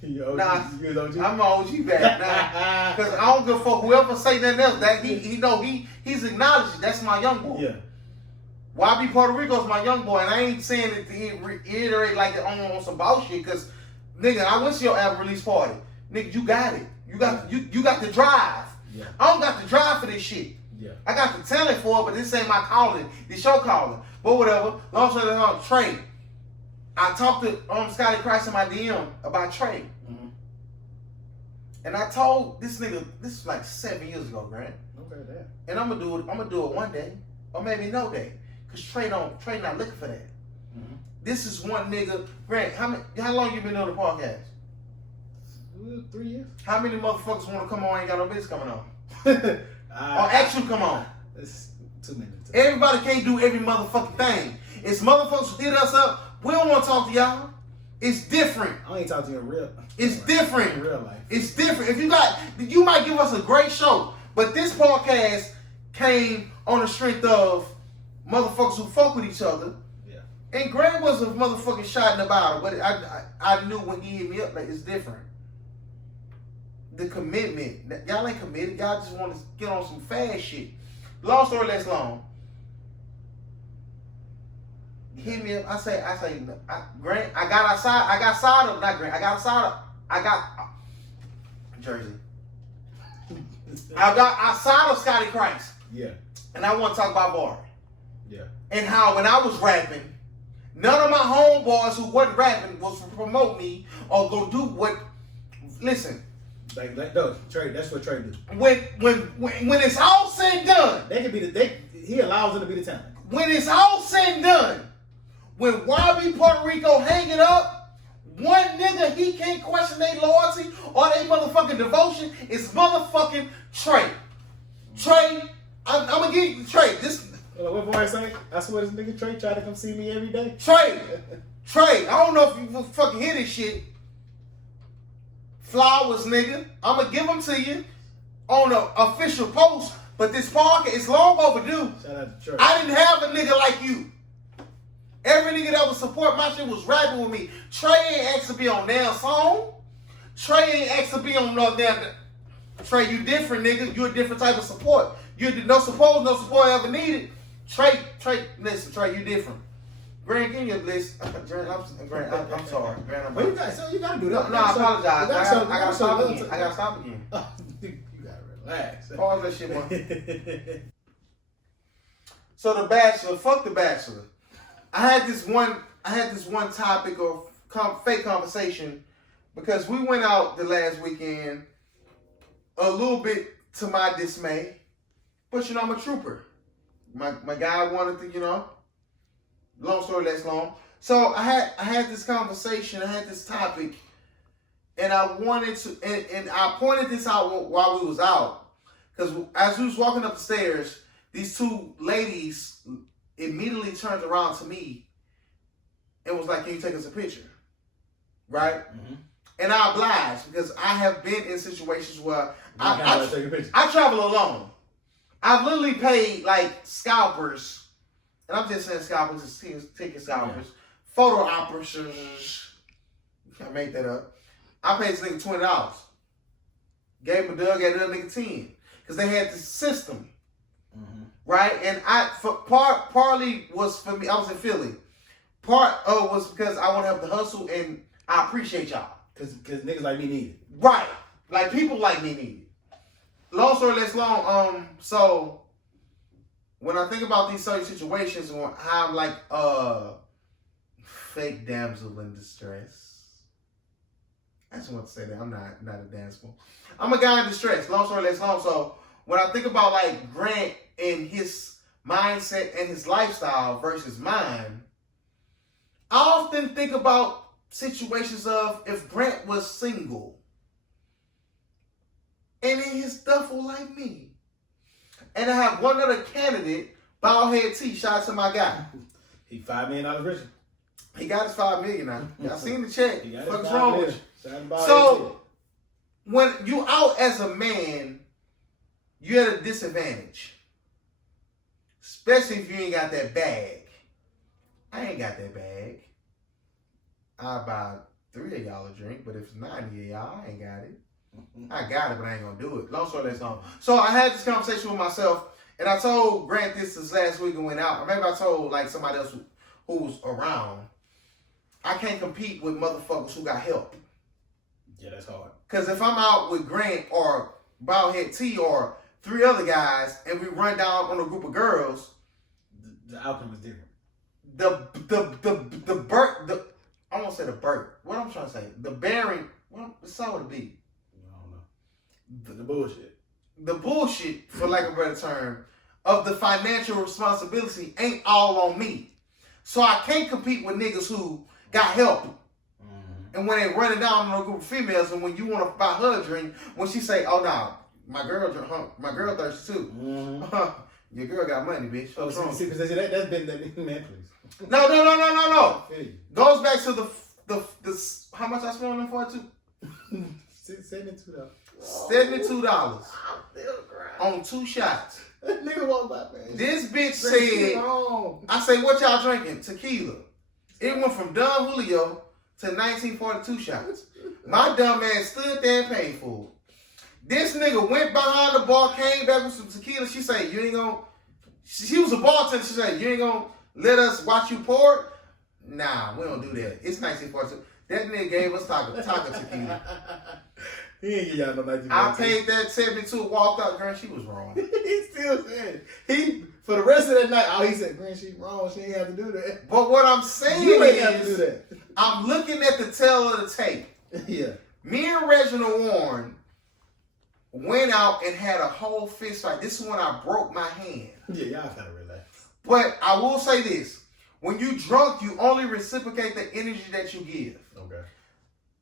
You OG, Nah, you was OG? I'm an OG back now. Because I don't give a fuck whoever say nothing else. That he know he's acknowledged it. That's my young boy. Yeah. YB Puerto Rico's my young boy, and I ain't saying it to reiterate like it on some bullshit. Because nigga, I went to your album release party. Nigga, you got it. You got the drive. Yeah. I don't got the drive for this shit. Yeah. I got the talent for it, but this ain't my calling. This your calling. But whatever. Long story short, Trey. I talked to Scotty Christ in my DM about Trey. Mm-hmm. And I told this nigga, this is like 7 years ago, Grant. Okay, damn. And I'm gonna do it one day, or maybe no day, cause Trey not looking for that. Mm-hmm. This is one nigga. Grant, how long you been on the podcast? 3 years. How many motherfuckers want to come on? Ain't got no business coming on, or Or actually come on. It's too many. Everybody can't do every motherfucking thing. It's motherfuckers who hit us up. We don't want to talk to y'all. It's different. I ain't talk to you in real. It's different. In real life. It's different. If you might give us a great show, but this podcast came on the strength of motherfuckers who fuck with each other. Yeah. And Grant was a motherfucking shot in the bottle, but I knew when he hit me up, like, it's different. The commitment. Y'all ain't committed. Y'all just want to get on some fast shit. Long story less long. Hit me up. I say, Grant, I got outside of, not Grant, I got Jersey. I got outside of Scotty Christ. Yeah. And I want to talk about Bar. Yeah. And how when I was rapping, none of my homeboys who wasn't rapping was to promote me or go do what. Listen, No, Trey. That's what Trey do. When it's all said and done, They can be he allows them to be the talent. when it's all said and done, when YB Puerto Rico hanging up, one nigga he can't question their loyalty or their motherfucking devotion is motherfucking Trey. Trey, I'm gonna give you Trey. This what boy say? I swear this nigga Trey try to come see me every day. Trey. I don't know if you fucking hear this shit. Flowers, nigga. I'm gonna give them to you on an official post, but this podcast is long overdue. Shout out to Trey. I didn't have a nigga like you. Every nigga that would support my shit was rapping with me. Trey ain't asked to be on damn song. Trey ain't asked to be on no damn. Trey, you different, nigga. You a different type of support. You no support ever needed. Trey, listen, Trey, you different. Grant, give me your list. Grant, I'm sorry. Grant, Well, you gotta do that. No, I apologize. I gotta stop again. You gotta relax. Pause that shit, man. So The Bachelor, fuck The Bachelor. I had this one topic of fake conversation because we went out the last weekend a little bit to my dismay, but I'm a trooper. My guy wanted to, long story less long. So I had this conversation, I had this topic, and I wanted to, and I pointed this out while we was out, because as we was walking up the stairs, these two ladies immediately turned around to me and was like, "Can you take us a picture?" Right? Mm-hmm. And I obliged because I have been in situations where I travel alone. I've literally paid like scalpers, and I'm just saying scalpers, just ticket scalpers, photo operators. You can't make that up. I paid this nigga $20. Gave him a dub, gave the other nigga 10. Because they had this system. Mm-hmm. Right? And partly was for me, I was in Philly. Part was because I want to help the hustle, and I appreciate y'all. Because niggas like me need it. Right. Like people like me need it. Long story less long, so when I think about these certain situations and how I'm like fake damsel in distress. I just want to say that I'm not a damsel. I'm a guy in distress. Long story less long. So when I think about like Grant and his mindset and his lifestyle versus mine, I often think about situations of if Grant was single and in his duffel like me, and I have one other candidate, Baldhead T, shout out to my guy. He $5 million richer. He got his $5 million now. Y'all seen the check. What's $5 wrong million. with you? So when you out as a man, you're at a disadvantage. Especially if you ain't got that bag. I ain't got that bag. I'll buy 3 of y'all a drink, but if it's 90 of y'all, I ain't got it. I got it, but I ain't gonna do it. Long story less long. So I had this conversation with myself, and I told Grant this last week and went out. Or maybe I told like somebody else who was around. I can't compete with motherfuckers who got help. Yeah, that's hard. Because if I'm out with Grant or Baldhead T or 3 other guys, and we run down on a group of girls, the outcome is different. I won't say the bird. What I'm trying to say, the bearing. What's all to be? I don't know. The bullshit. The bullshit, for lack of a better term, of the financial responsibility ain't all on me. So I can't compete with niggas who got help. Mm-hmm. And when they running down on a group of females, and when you want to buy her a drink, when she say, "Oh no, my girl thirsty too." Mm-hmm. Your girl got money, bitch. Oh, see, that's been that man, please. No. Goes back to the how much I spent on them for it too? $72. $72 on 2 shots. Nigga won't buy, man. This bitch said, I say, "What y'all drinking?" Tequila. It went from Don Julio to 1942 shots. My dumb ass stood there and paid for it. This nigga went behind the bar, came back with some tequila. She said, "You ain't gonna." She was a bartender. She said, "You ain't gonna let us watch you pour it?" Nah, we don't do that. It's 1942. That nigga gave us taco tequila. He ain't give y'all no 1942. I paid that 72, walked out, girl. She was wrong. He still said for the rest of that night. He said, "Grant, she wrong. She ain't have to do that." But what I'm saying is, I'm looking at the tail of the tape. Yeah. Me and Reginald Warren went out and had a whole fist fight. This is when I broke my hand. Yeah, y'all gotta relax. But I will say this. When you drunk, you only reciprocate the energy that you give. Okay.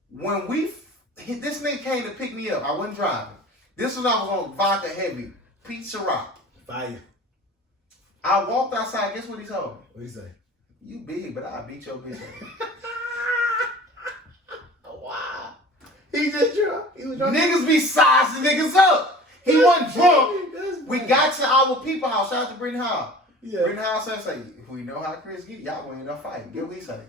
When this nigga came to pick me up, I wasn't driving. This was I was on vodka heavy, pizza rock. Fire. I walked outside. Guess what he told me? What you say? You big, but I'll beat your bitch ass. Wow. He just drunk. He was drunk. Niggas be sizing niggas up. He wasn't drunk. We got to our people house. Shout out to Brittany Hall. Yeah. Brittany Hall said, we know how Chris get. Y'all gonna end up fighting. Get what he say.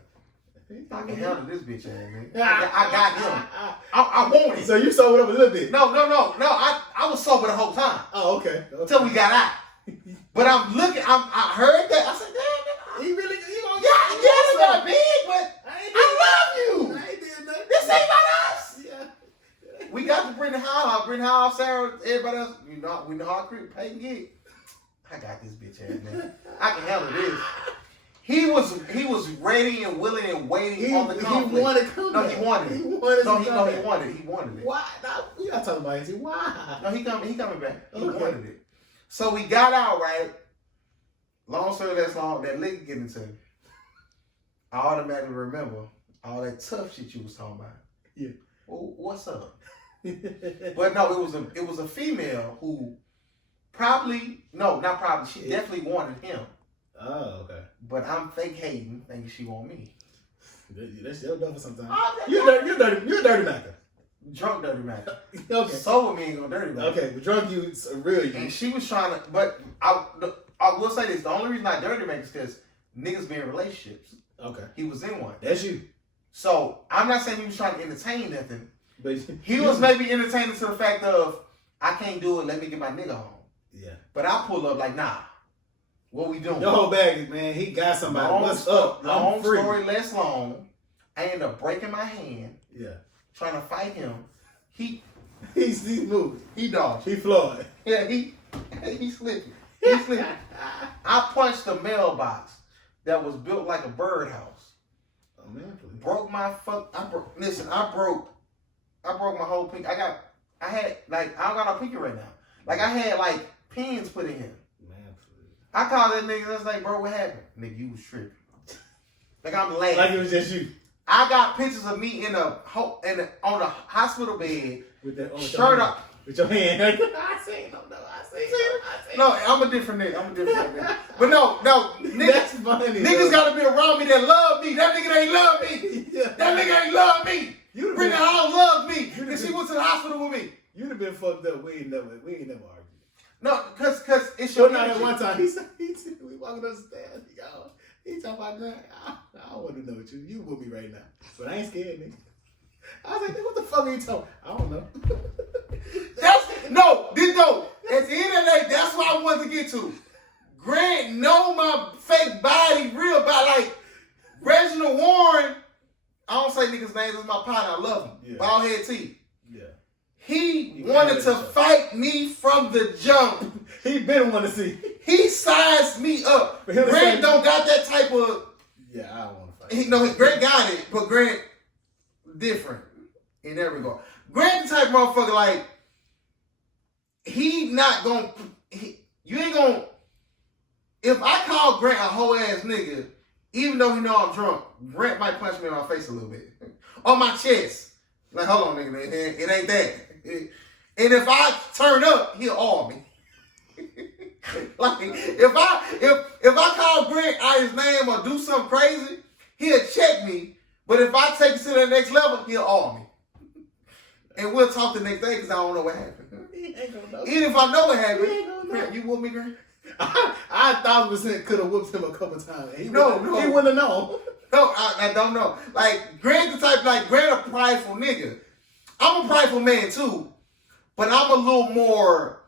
I can handle this bitch ass, nigga. I got him. I want it. So you sobered up a little bit? No. I was sober the whole time. Oh, okay. Till we got out. But I'm looking. I heard that. I said, damn, nigga. He really? Yeah, it's not big, but I love you. I ain't did nothing. This ain't about us. Yeah. We got to Brittany Hall. Brittany Hall, Sarah, everybody else. We know how Peyton get. I got this bitch ass, man. I can handle this. He was ready and willing and waiting on the conflict. He wanted to come back. No, he wanted it. He wanted He wanted it. Why? No, we not talking about it. Why? No, he coming back. He Okay. wanted it. So we got out, right? Long story that's long, that liquor get into me. I automatically remember all that tough shit you was talking about. Yeah. Well, what's up? But no, it was a female who she definitely wanted him. Oh, okay. But I'm fake hating, thinking she want me. That's your double sometimes. Oh, You're a dirty macker. Drunk dirty man. Okay. Sober me ain't gonna dirty man. Okay, but drunk you, it's a real you. And she was trying to, but I will say this: the only reason I dirty man is because niggas be in relationships. Okay. He was in one. That's you. So I'm not saying he was trying to entertain nothing. But He was maybe entertaining to the fact of I can't do it. Let me get my nigga home. Yeah. But I pull up like, nah. What we doing? Your whole bag, man. He got somebody. What's up? Long story less long. I ended up breaking my hand. Yeah. Trying to fight him. He's moving. He dodged. He flawed. Yeah, he slipped. He slipped. I punched a mailbox that was built like a birdhouse. Oh man, please. Broke my I broke my whole pinky. I don't got no pinky right now. Like I had like pins put in him. Man, please. I called that nigga. I was like, bro, what happened? Nigga, you was tripping. Like I'm laughing. Like it was just you. I got pictures of me on a hospital bed With that shirt up. With your hand. I seen him. No, I'm a different nigga. But no, niggas, That's funny. niggas gotta be around me that love me. That nigga ain't love me. Yeah. That nigga ain't love me. Brittany Hall loved me because she went to the hospital with me. You'd have been fucked up. We ain't never argued. No, cause it's your Not at energy. one time. He said, we walking up the stairs. He talking about Grant. I don't want to know what you with me right now. But I ain't scared, nigga. I was like, nigga, what the fuck are you talking? I don't know. At the end of the day, that's what I wanted to get to. Grant know my fake body real bad. Like Reginald Warren, I don't say niggas' names, that's my partner. I love him. Yeah. Bald head T. Yeah. He wanted to fight me from the jump. He been wanting to see. He sized me up. Grant don't got that type of. Yeah, I don't want to fight. Grant got it, but Grant different in that regard. Grant the type of motherfucker like he not gonna. You ain't gonna. If I call Grant a whole ass nigga, even though he know I'm drunk, Grant might punch me in my face a little bit, on my chest. Like, hold on, nigga, it ain't that. And if I turn up, he'll awe me. Like if I call Grant out his name or do something crazy, he'll check me. But if I take it to the next level, he'll awe me. And we'll talk the next day because I don't know what happened. He ain't gonna know. Even if I know what happened, He ain't gonna know. you with me, Grant? I 1,000% could have whooped him a couple times. He No. wouldn't have known. No, I don't know. Like Grant the type, like Grant a prideful nigga. I'm a prideful man too, but I'm a little more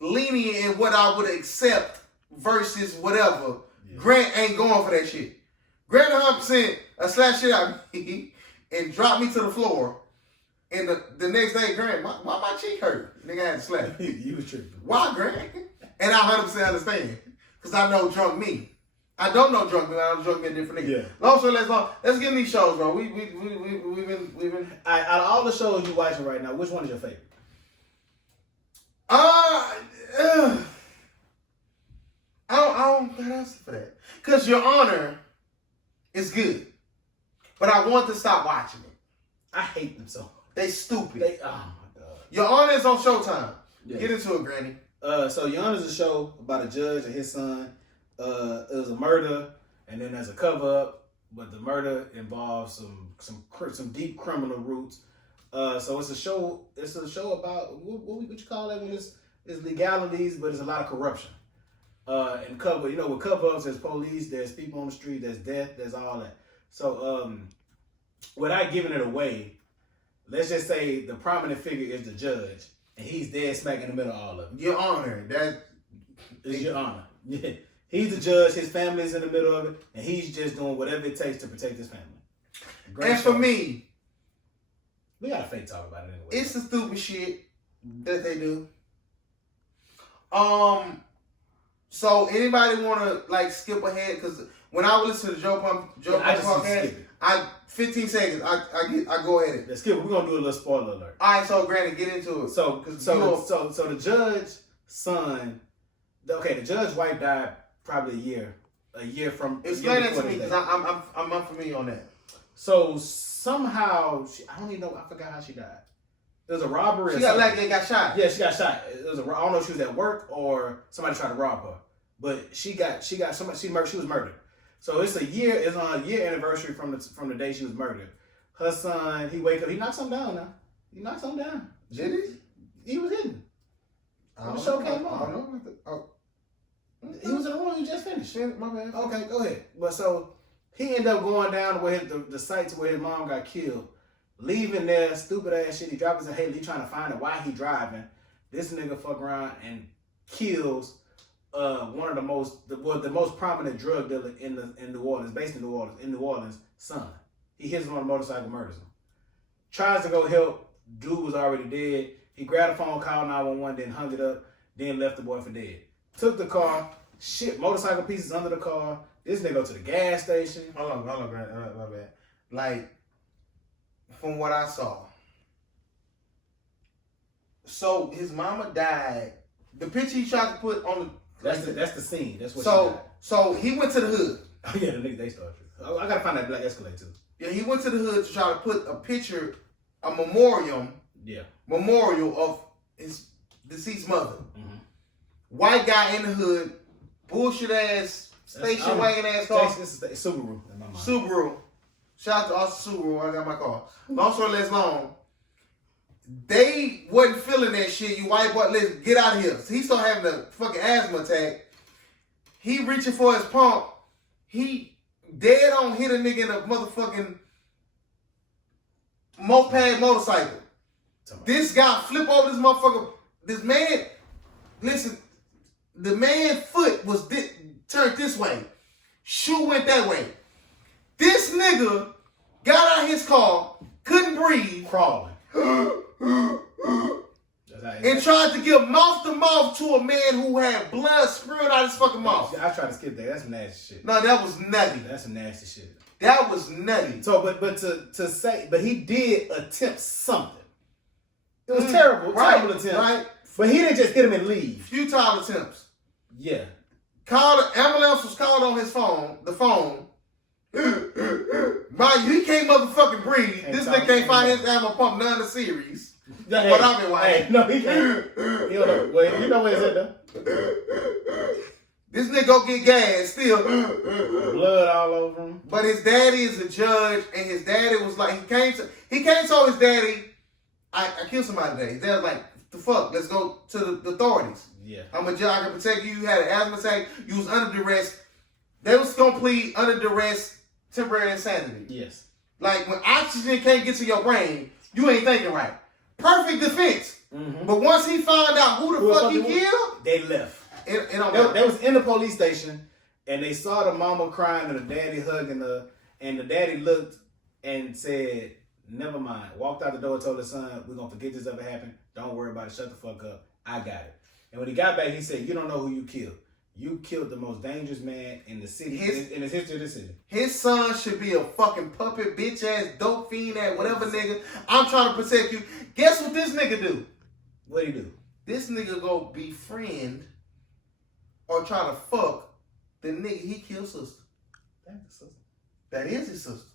lenient in what I would accept versus whatever. Yeah. Grant ain't going for that shit. Grant 100% slap shit out of me and drop me to the floor. And the next day, Grant, why my cheek hurt? Nigga had to slap. You was tripping. Why, Grant? And I 100% understand. Because I know drunk me. I don't know drunk me. I know drunk me a different nigga. Yeah. Long story let's get in these shows, bro. We've been. Out of all the shows you watching right now, which one is your favorite? Because Your Honor is good. But I want to stop watching it. I hate them so. They stupid. Oh my God. Your Honor is on Showtime. Yeah. Get into it, Granny. So Your Honor is a show about a judge and his son. It was a murder, and then there's a cover up, but the murder involves some deep criminal roots. So it's a show. It's a show about what you call it when it's legalities, but it's a lot of corruption. And with cover-ups, there's police, there's people on the street, there's death, there's all that. So without giving it away, let's just say the prominent figure is the judge, and he's dead smack in the middle of all of it. Your Honor, that is Your Honor. Yeah. He's the judge, his family's in the middle of it, and he's just doing whatever it takes to protect his family. And for me, we got a fake talk about it anyway. It's the stupid shit that they do. So anybody want to skip ahead? Because when I would listen to the Joe Pump podcast, 15 seconds. I go ahead. Let's skip it. We're gonna do a little spoiler alert. All right, so Granny, get into it. So the judge's son. Okay, the judge's wife died probably a year from. Explain that to me, because I'm unfamiliar on that. So somehow I don't even know. I forgot how she died. There was a robbery. She got shot. Yeah, she got shot. I don't know if she was at work or somebody tried to rob her, but she was murdered. So it's on a year anniversary from the day she was murdered. Her son, he wake up, he knocks something down now. He knocked something down. Did he? He was hidden. When the show came on. He was in the room. He just finished. My bad. Okay, go ahead. But so he ended up going down to where the site to where his mom got killed. Leaving there, stupid ass shit. He drops his Haley, trying to find out why he driving. This nigga fuck around and kills one of the most prominent drug dealer in New Orleans, based in New Orleans, son. He hits him on a motorcycle, murders him. Tries to go help. Dude was already dead. He grabbed a phone, called 911, then hung it up, then left the boy for dead. Took the car, shit, motorcycle pieces under the car. This nigga go to the gas station. Hold on, Grant, my bad. From what I saw. So his mama died. The picture he tried to put on the that's the scene. That's what. So he went to the hood. Oh yeah, the nigga they started. I gotta find that black Escalade too. Yeah, he went to the hood to try to put a picture, a memorial of his deceased mother. Mm-hmm. White guy in the hood, bullshit ass station wagon ass car. This is Subaru. Subaru. Shout out to Austin Subaru. I got my car. Long story less long. They wasn't feeling that shit. You white boy, let's get out of here. So he started having a fucking asthma attack. He reaching for his pump. He dead on hit a nigga in a motherfucking moped motorcycle. This guy flip over this motherfucker. This man, listen, the man's foot was turned this way. Shoe went that way. This nigga got out of his car, couldn't breathe, crawling, and tried to give mouth to mouth to a man who had blood spewing out his fucking mouth. I tried to skip that. That's some nasty shit. No, that was nutty. That's some nasty shit. That was nutty. So, but he did attempt something. It was terrible attempt. Right. But he didn't just hit him and leave. Futile attempts. Yeah. Ambulance was called on his phone. The phone. Mind you, he can't motherfucking breathe. This nigga can't find his ammo pump none of the series. Hey, but I've been watching. Hey, no, he can't. You know, well, you know where it's at though. This nigga go get gas still. Blood all over him. But his daddy is a judge, and his daddy was like, he came to his daddy, I killed somebody today. His dad was like, the fuck, let's go to the authorities. Yeah. I'm a judge, I can protect you. You had an asthma attack, you was under duress. They was gonna plead under duress, temporary insanity. Yes. Like when oxygen can't get to your brain, you ain't thinking right. Perfect defense. Mm-hmm. But once he found out who the fuck he killed, they left. They was in the police station, and they saw the mama crying and the daddy hugging her, and the daddy looked and said, never mind. Walked out the door and told his son, we're going to forget this ever happened. Don't worry about it. Shut the fuck up. I got it. And when he got back, he said, you don't know who you killed. You killed the most dangerous man in the city, in the history of the city. His son should be a fucking puppet, bitch ass, dope fiend ass, whatever nigga. I'm trying to protect you. Guess what this nigga do? What'd he do? This nigga go befriend or try to fuck The nigga, he killed sister. That's his sister. That is his sister.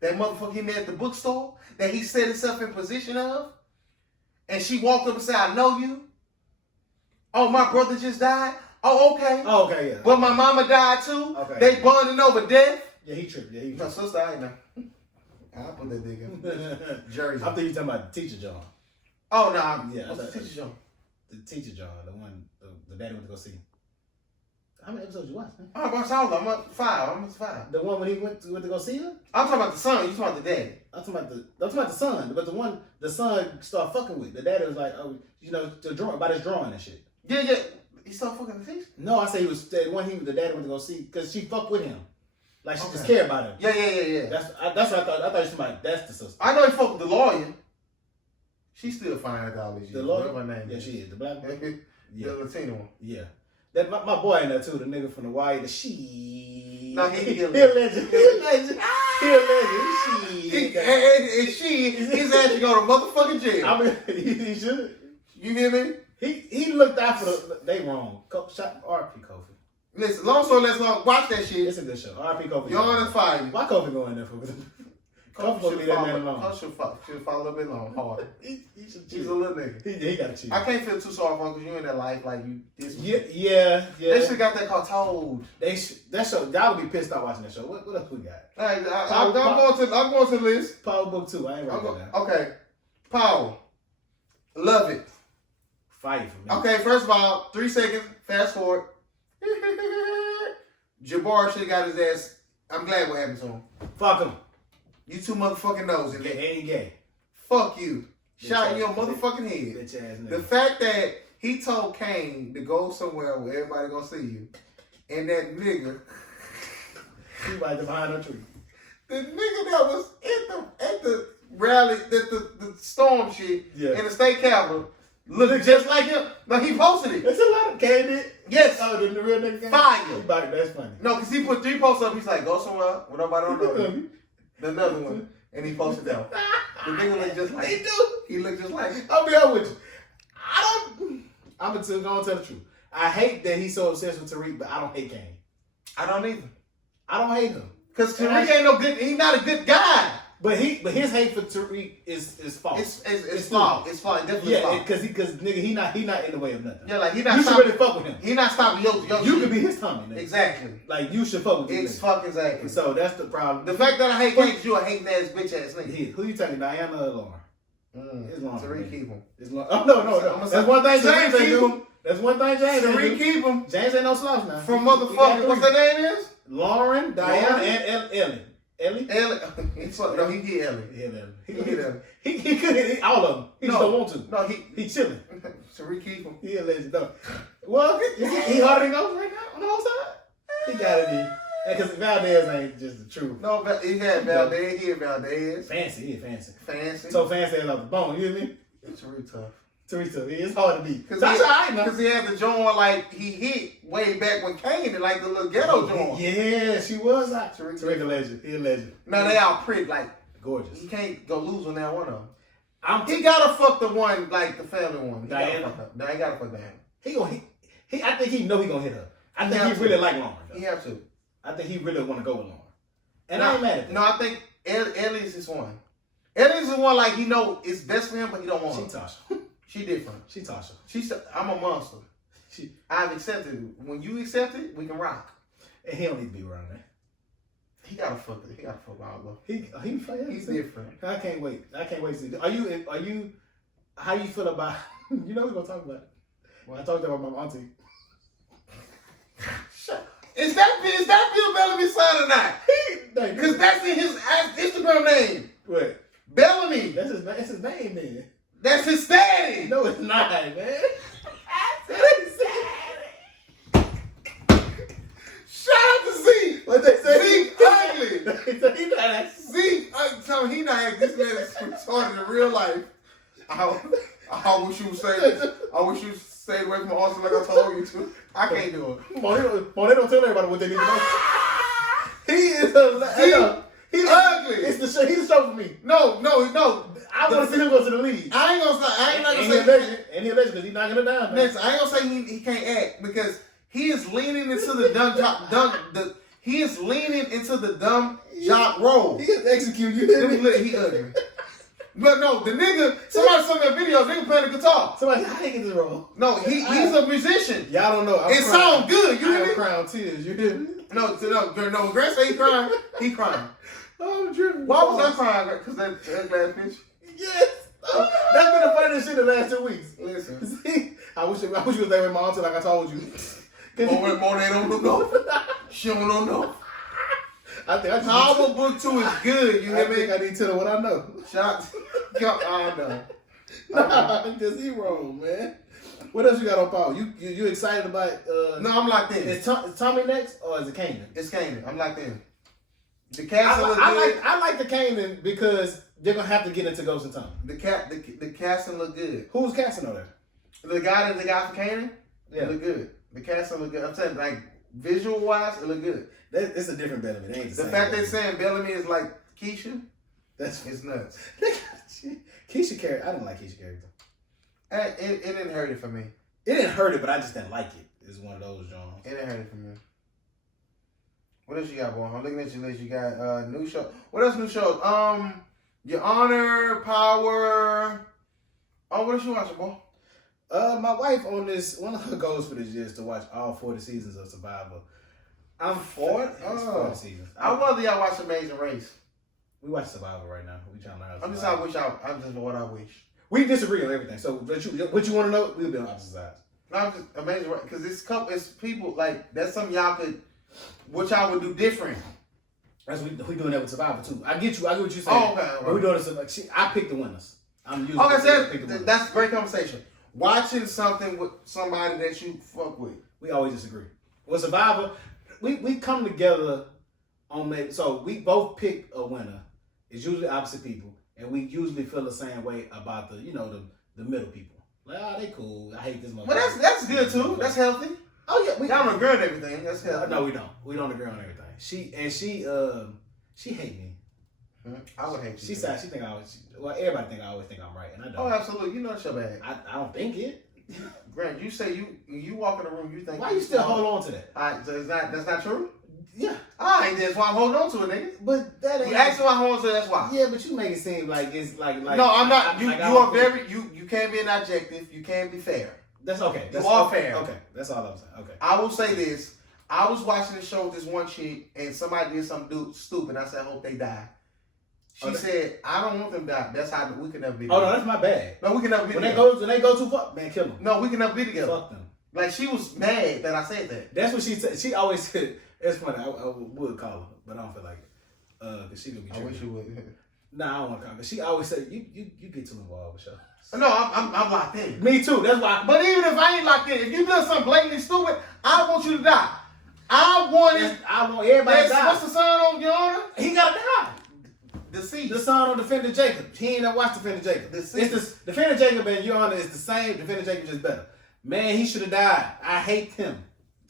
That motherfucker he met at the bookstore that he set himself in position of. And she walked up and said, I know you. Oh, my brother just died. Oh, okay. Oh, okay, yeah. But my mama died too. Okay. They bonding over death. Yeah, he tripped. Yeah, he My tripped. sister, I ain't know. I'll put that nigga in Jersey. I think you talking about the teacher John. Oh, no. Nah, Yeah, what's the teacher show? The teacher John, the one the daddy went to go see. How many episodes you watched, man? Oh, I watched all of them. I'm up 5. I'm up 5. The one when he went to go see her? I'm talking about the son. You talking about the daddy. I'm talking about the son, but the son started fucking with. The daddy was like, oh, you know, about his drawing and shit. Yeah, yeah. He started fucking the teacher? No, I say he was the one the daddy went to go see because she fucked with him. Like she Okay. just cared about him. Yeah. That's what I thought. I thought you were talking about that's the sister. I know he fucked with the lawyer. She's still fine at all these years. The lawyer? Whatever her name Yeah, is. she is. The black one? The Yeah. Latina one. Yeah. That my boy in there too, the nigga from the Hawaii, the she. No, he a legend. He a legend. He a legend. His ass should go to motherfucking jail. I mean, he should. You hear me? He looked out for they wrong. Shot R.P. Kofi. Listen, long story let's long. Watch that shit. It's a good show. R.P. Kofi. You're on the fire. Why Kofi going there for? Kofi supposed to leave that man alone. Kofi should fall a little bit long, hard. He should He's a chill. little nigga. He got to chill. I can't feel too sorry for him because you in that life like you. This Yeah. They should got that called Told. That show, y'all would be pissed off watching that show. What else we got? Hey, I'm going to the list. Power Book 2. I ain't writing that down. Okay, Power. Love it. Fight for me. Okay, first of all, 3 seconds. Fast forward. Jabbar should have got his ass. I'm glad what happened to him. Fuck him. You two motherfucking nosing. He ain't gay. Fuck you. Bitch Shot in ass your nigga. motherfucking head. Bitch ass nigga. The fact that he told Kane to go somewhere where everybody gonna see you, and that nigga, He right behind a tree. the nigga that was at the rally, the storm shit Yeah. in the state capitol, looked just like him. No, he posted it. There's a lot of candy. Yes. Oh, the real nigga game? Fire. That's funny. No, because he put 3 posts up. He's like, go somewhere where nobody don't know you. Another one, and he posted that one. The nigga looked just like He do. He looked just like him. I'll be honest with you. I'm gonna tell the truth. I hate that he's so obsessed with Tariq, but I don't hate Kane. I don't either. I don't hate him. Because Tariq ain't no good. He's not a good guy. But his hate for Tariq is false. It's flawed. It's flawed. Definitely Yeah, flawed. because nigga, he not in the way of nothing. Yeah, like he not You should stopping. really fuck with him. He not stopping your You shit. could be his Tommy, nigga. Exactly. Like you should fuck with this It's nigga. fucking exactly. So that's the problem. The fact that I hate Kane is you a hating ass bitch ass nigga. Who you talking, Diana or Lauren? It's Lauren. Tariq keep him. It's Lauren. Oh no. That's one thing James ain't do. That's one thing James ain't Tariq do. keep him James ain't no slouch now. from He got motherfucking. What's three. that name is? Lauren, Diana, Lauren? and Ellie. Ellie? Ellie. No, he hit Ellie. Yeah, Ellie. He hit Ellie. He could hit all of them. He just don't want to. No, He chilling. Tariq keep him. He a legend though. Well, he harder than Ghost right now on the whole side. He gotta be. Because Valdez ain't just the truth. No, he had Valdez. He had Valdez. Fancy, fancy. Fancy. So fancy as off the bone, you hear me? Tariq tough. Teresa, it's hard to beat. Because That's all right, man. he had the joint like he hit way back when Kane did like the little ghetto joint. Yeah, she was like Tariq. Tariq a legend. He a legend. Now they all pretty like Gorgeous. he can't go lose on that one of them. He gotta fuck the one like the family one. He Diana? gotta fuck her. No, he gotta fuck Diana. I think he know he gonna hit her. I He think have he to. really like Lauren. He have to. I think he really want to go with Lauren. And I ain't mad at that. No, I think Ellie's his one. Ellie's the one like he know it's best for him, but he don't want She her. Tasha. She different. She Tasha. She's I'm a monster. I've accepted it. When you accept it, we can rock. And he don't need to be around that. He gotta fuck it. He gotta fuck all of He play He's different. I can't wait. I can't wait to see. Are you how you feel about you know we're gonna talk about it. Well, I talked about my auntie. Is that Bill Bellamy's son or not? Because that's in his Instagram name. What? Bellamy. That's his name, man. That's his daddy. No, it's not, man. Shout out to Zeke. What they say? Zeke ugly. He not Zeke, I'm telling you, he not acting. This man is retarded in real life. I wish you would stay away from Austin like I told you to. I can't do it. They don't tell everybody what they need to know. He is a he's ugly. It's the show. He's the show for me. No. I want to see him go to the league. I ain't not gonna say. And he a legend because he's not gonna die. Man. Next, I ain't gonna say he can't act because He is leaning into the he is leaning into the dumb jock role. He is executing you. He ugly. But no, the nigga, somebody sent me a video, nigga playing the guitar. Somebody, how he get this wrong? No, he's a musician. Y'all don't know. It sounds good. You hear me? crying tears. You hear me? No, Grant say he crying. He crying. Oh, I'm tripping. Why was I crying? Because that last bitch? Yes. That's been the funniest shit the last 2 weeks. Listen. See, I wish you was there with my auntie like I told you. More they don't know. She don't know. I think Power Book 2 is good. You hear me? I think I need to know what I know. Shot. No. Nah, because he wrong, man. What else you got on Power? You excited about? No, I'm locked in. Is Tommy next or is it Kanan? It's Kanan. I'm locked in. The casting look good. I like the Kanan because they're gonna have to get into Ghost and Tommy. The casting look good. Who's casting on there? The guy for Kanan, yeah, it look good. The casting look good. I'm saying, like, visual wise, it look good. It's a different Bellamy. They ain't the fact they're saying Bellamy is like Keisha, it's nuts. Keisha character, I didn't like Keisha character. It didn't hurt it for me. It didn't hurt it, but I just didn't like it. It's one of those genres. It didn't hurt it for me. What else you got, boy? I'm looking at your list. You got new show. What else new shows? Your Honor, Power. Oh, what else you watching, boy? My wife on this, one of her goals for this year is to watch all 40 seasons of Survivor. I'm for it? It's 40 seasons. I'd rather y'all watch Amazing Race. We watch Survivor right now. We trying to learn. I'm just what I wish. We disagree on everything. So what you want to know, we'll be on opposite sides. No, I'm just Amazing Race because it's people like that's something y'all could, what y'all would do different. That's we doing that with Survivor too. I get what you're saying. Oh, okay. But we doing this like I pick the winners. I'm using. Okay, that's a great conversation. Watching something with somebody that you fuck with. We always disagree. With Survivor, we come together on maybe, so we both pick a winner. It's usually opposite people, and we usually feel the same way about the middle people. Like, they cool. I hate this motherfucker. Well, that's good too. That's healthy. Oh yeah, y'all don't agree on everything. That's healthy. No, we don't. We don't agree on everything. She hate me. I would hate you. She said she think I always. Well, everybody think I always think I'm right, and I don't. Oh, absolutely. You know it's your bad. I don't think it. Grant, you say you walk in the room, you think. Why you still hold on to that? All right, so that's not true. Yeah. All right, that's why I'm holding on to it, nigga. But that ain't. You asked why I'm holding on to it. That's why. Yeah, but you make it seem like it's like. No, I'm not. You are very. You can't be an adjective. You can't be fair. That's okay. You are fair. Okay, that's all I'm saying. Okay. I will say this. I was watching the show with this one chick, and somebody did something stupid. I said, I hope they die. She said, I don't want them to die. That's how we can never be together. Oh, no, that's my bad. No, we can never be together. When they go too far, man, kill them. No, we can never be together. Fuck them. Like, she was mad that I said that. That's what she said. She always said, it's funny, I would call her, but I don't feel like it. Because she could be tricky. I wish you would. Nah, I don't want to call her. She always said, you get too involved with shows. No, I'm locked in. Me too, that's why. But even if I ain't locked in, if you done something blatantly stupid, I want you to die. I want everybody to die. What's the son on your honor? He gotta die. Deceased. The son on Defender Jacob. He ain't never watched Defender Jacob. It's Defender Jacob and Your Honor is the same. Defender Jacob just better. Man, he should have died. I hate him.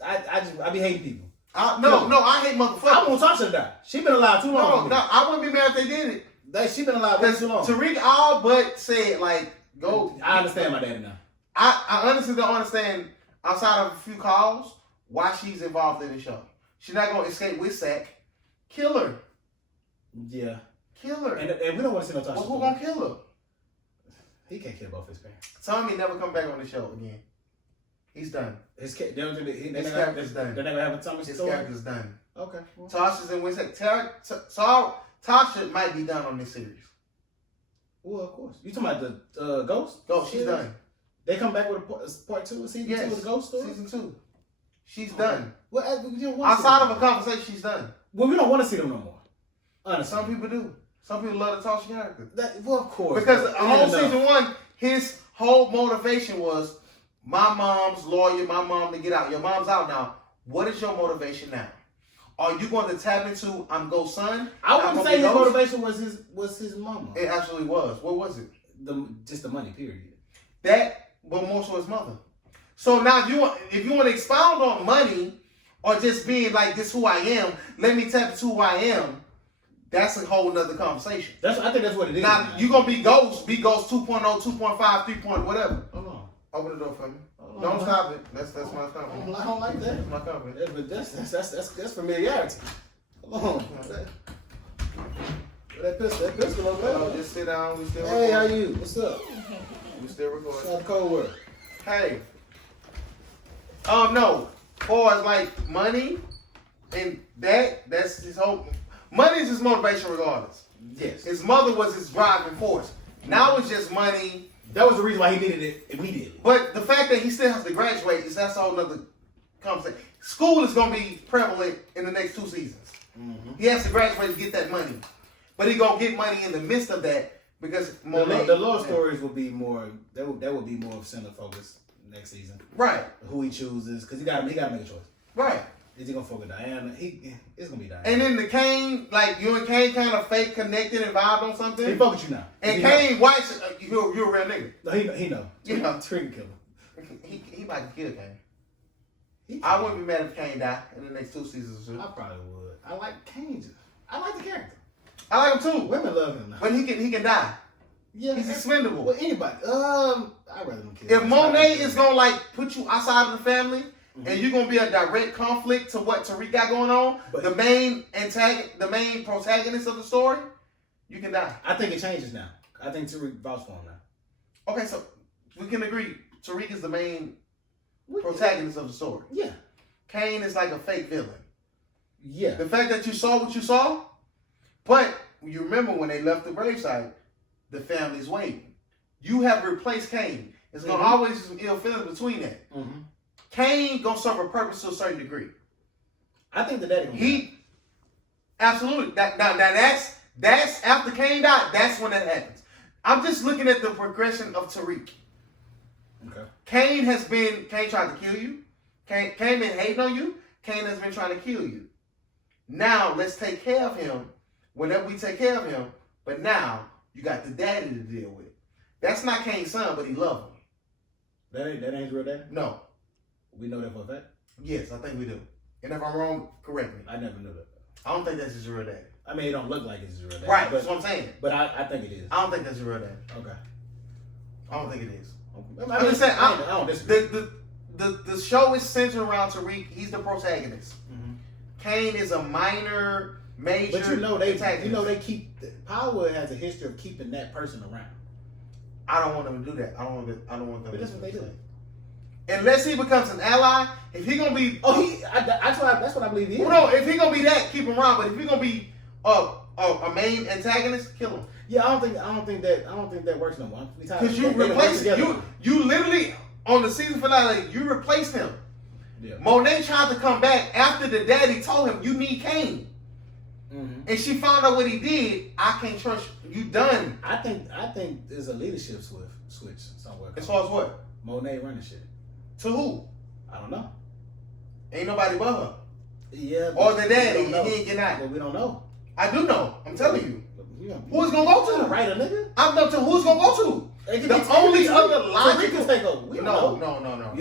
I be hating people. No, I hate motherfuckers. I want Tasha to die. She been alive too long. No, I wouldn't be mad if they did it. She been alive way too long. Tariq all but said, like, go. I understand my daddy now. I honestly don't understand, outside of a few calls, why she's involved in the show. She's not going to escape with Sack. Kill her. Yeah. Kill her. And we don't want to see no Tasha. Well, who gonna kill her? He can't kill both his parents. Tommy never come back on the show again. He's done. His character's done. They're not gonna have a Tommy His story? character's done. Okay. Well. Tasha's in Wednesday. Tasha might be done on this series. Well, of course. You talking about the Ghost? Ghost, she's done. They come back with part 2 of season 2 of the Ghost story? Season 2. She's done. Well, outside of a conversation, she's done. Well, we don't want to see them no more. Honestly. Some people do. Some people love the Tasha character. Well, of course. Because whole season 1, his whole motivation was, my mom's lawyer, my mom to get out. Your mom's out now. What is your motivation now? Are you going to tap into I'm Ghost son? I wouldn't say his motivation was his mama. It actually was. What was it? Just the money, period. That, but more so his mother. So now if you want to expound on money or just being like, this who I am, let me tap into who I am, that's a whole nother conversation. I think that's what it is. Now, you're going to be Ghost 2.0, 2.5, 3. Whatever. Hold on. Open the door for me. Hold Don't stop it. That's my company. I don't like that. That's my company. But that's familiarity. Hold on. That pistol over there. Just sit down. We still Hey, how recording. you? What's up? We still recording. What's up, cold work? Hey. No. For as like money and that's his whole. Money is his motivation regardless. Yes. His mother was his driving force. Now it's just money. That was the reason why he needed it, and we did it. But the fact that he still has to graduate is that's a whole other conversation. School is going to be prevalent in the next 2 seasons. Mm-hmm. He has to graduate to get that money. But he going to get money in the midst of that because The love stories will be more. That will be more of center focus next season. Right. Who he chooses, because he got to make a choice. Right. Is he gonna fuck with Diana? It's gonna be Diana. And then the Kane, like you and Kane kind of fake connected and vibed on something. He fuck with you now. And Kane, why you're a real nigga. No, he know. You know. Trigger killer. He might kill Kane. I wouldn't be mad if Kane died in the next 2 seasons or so. I probably would. I like Kane. I like the character. I like him too. Women love him now. But he can die. Yeah, He's expendable. Well, anybody. I'd rather them kill. If Monet is gonna like put you outside of the family, and you're gonna be a direct conflict to what Tariq got going on, but the main protagonist of the story, you can die. I think it changes now. I think Tariq vouched for him now. Okay, so we can agree. Tariq is the main protagonist of the story. Yeah. Kane is like a fake villain. Yeah. The fact that you saw what you saw, but you remember when they left the gravesite, the family's waiting. You have replaced Kane. It's gonna always be some ill feelings between that. Mm-hmm. Kane gonna serve a purpose to a certain degree. I think the daddy. Absolutely. That's after Kane died. That's when that happens. I'm just looking at the progression of Tariq. Okay. Kane tried to kill you. Kane been hating on you. Kane has been trying to kill you. Now let's take care of him. Whenever we take care of him, but now you got the daddy to deal with. That's not Kane's son, but he loves him. That ain't his real daddy? No. We know that for a fact? Yes, I think we do. And if I'm wrong, correct me. I never knew that. I don't think that's his real daddy. I mean, it don't look like it's his real daddy. Right, but, that's what I'm saying. But I think it is. I don't think that's his real daddy. Okay. I don't think it is. I'm just saying, I don't disagree. The show is centered around Tariq. He's the protagonist. Mm-hmm. Kane is a major. But they keep Power has a history of keeping that person around. I don't want them to do that. I don't want them. But that's what they do. Unless he becomes an ally, if he gonna be, that's what I believe he is. Well, no, if he gonna be that, keep him around. But if he gonna be a main antagonist, kill him. Yeah, I don't think that works no more. Because you replaced you literally on the season finale, you replaced him. Yeah. Monet tried to come back after the daddy told him you need Kane. Mm-hmm. And she found out what he did. I can't trust you. Done. I think there's a leadership switch somewhere. As far as what? Monet running shit. To who? I don't know. Ain't nobody but her. Yeah. Or the daddy. He ain't getting out. But we don't know. I do know. I'm telling you. Yeah. Who's gonna go to? Right, a nigga. I'm not to who's gonna go to. The only other logical. No. No. You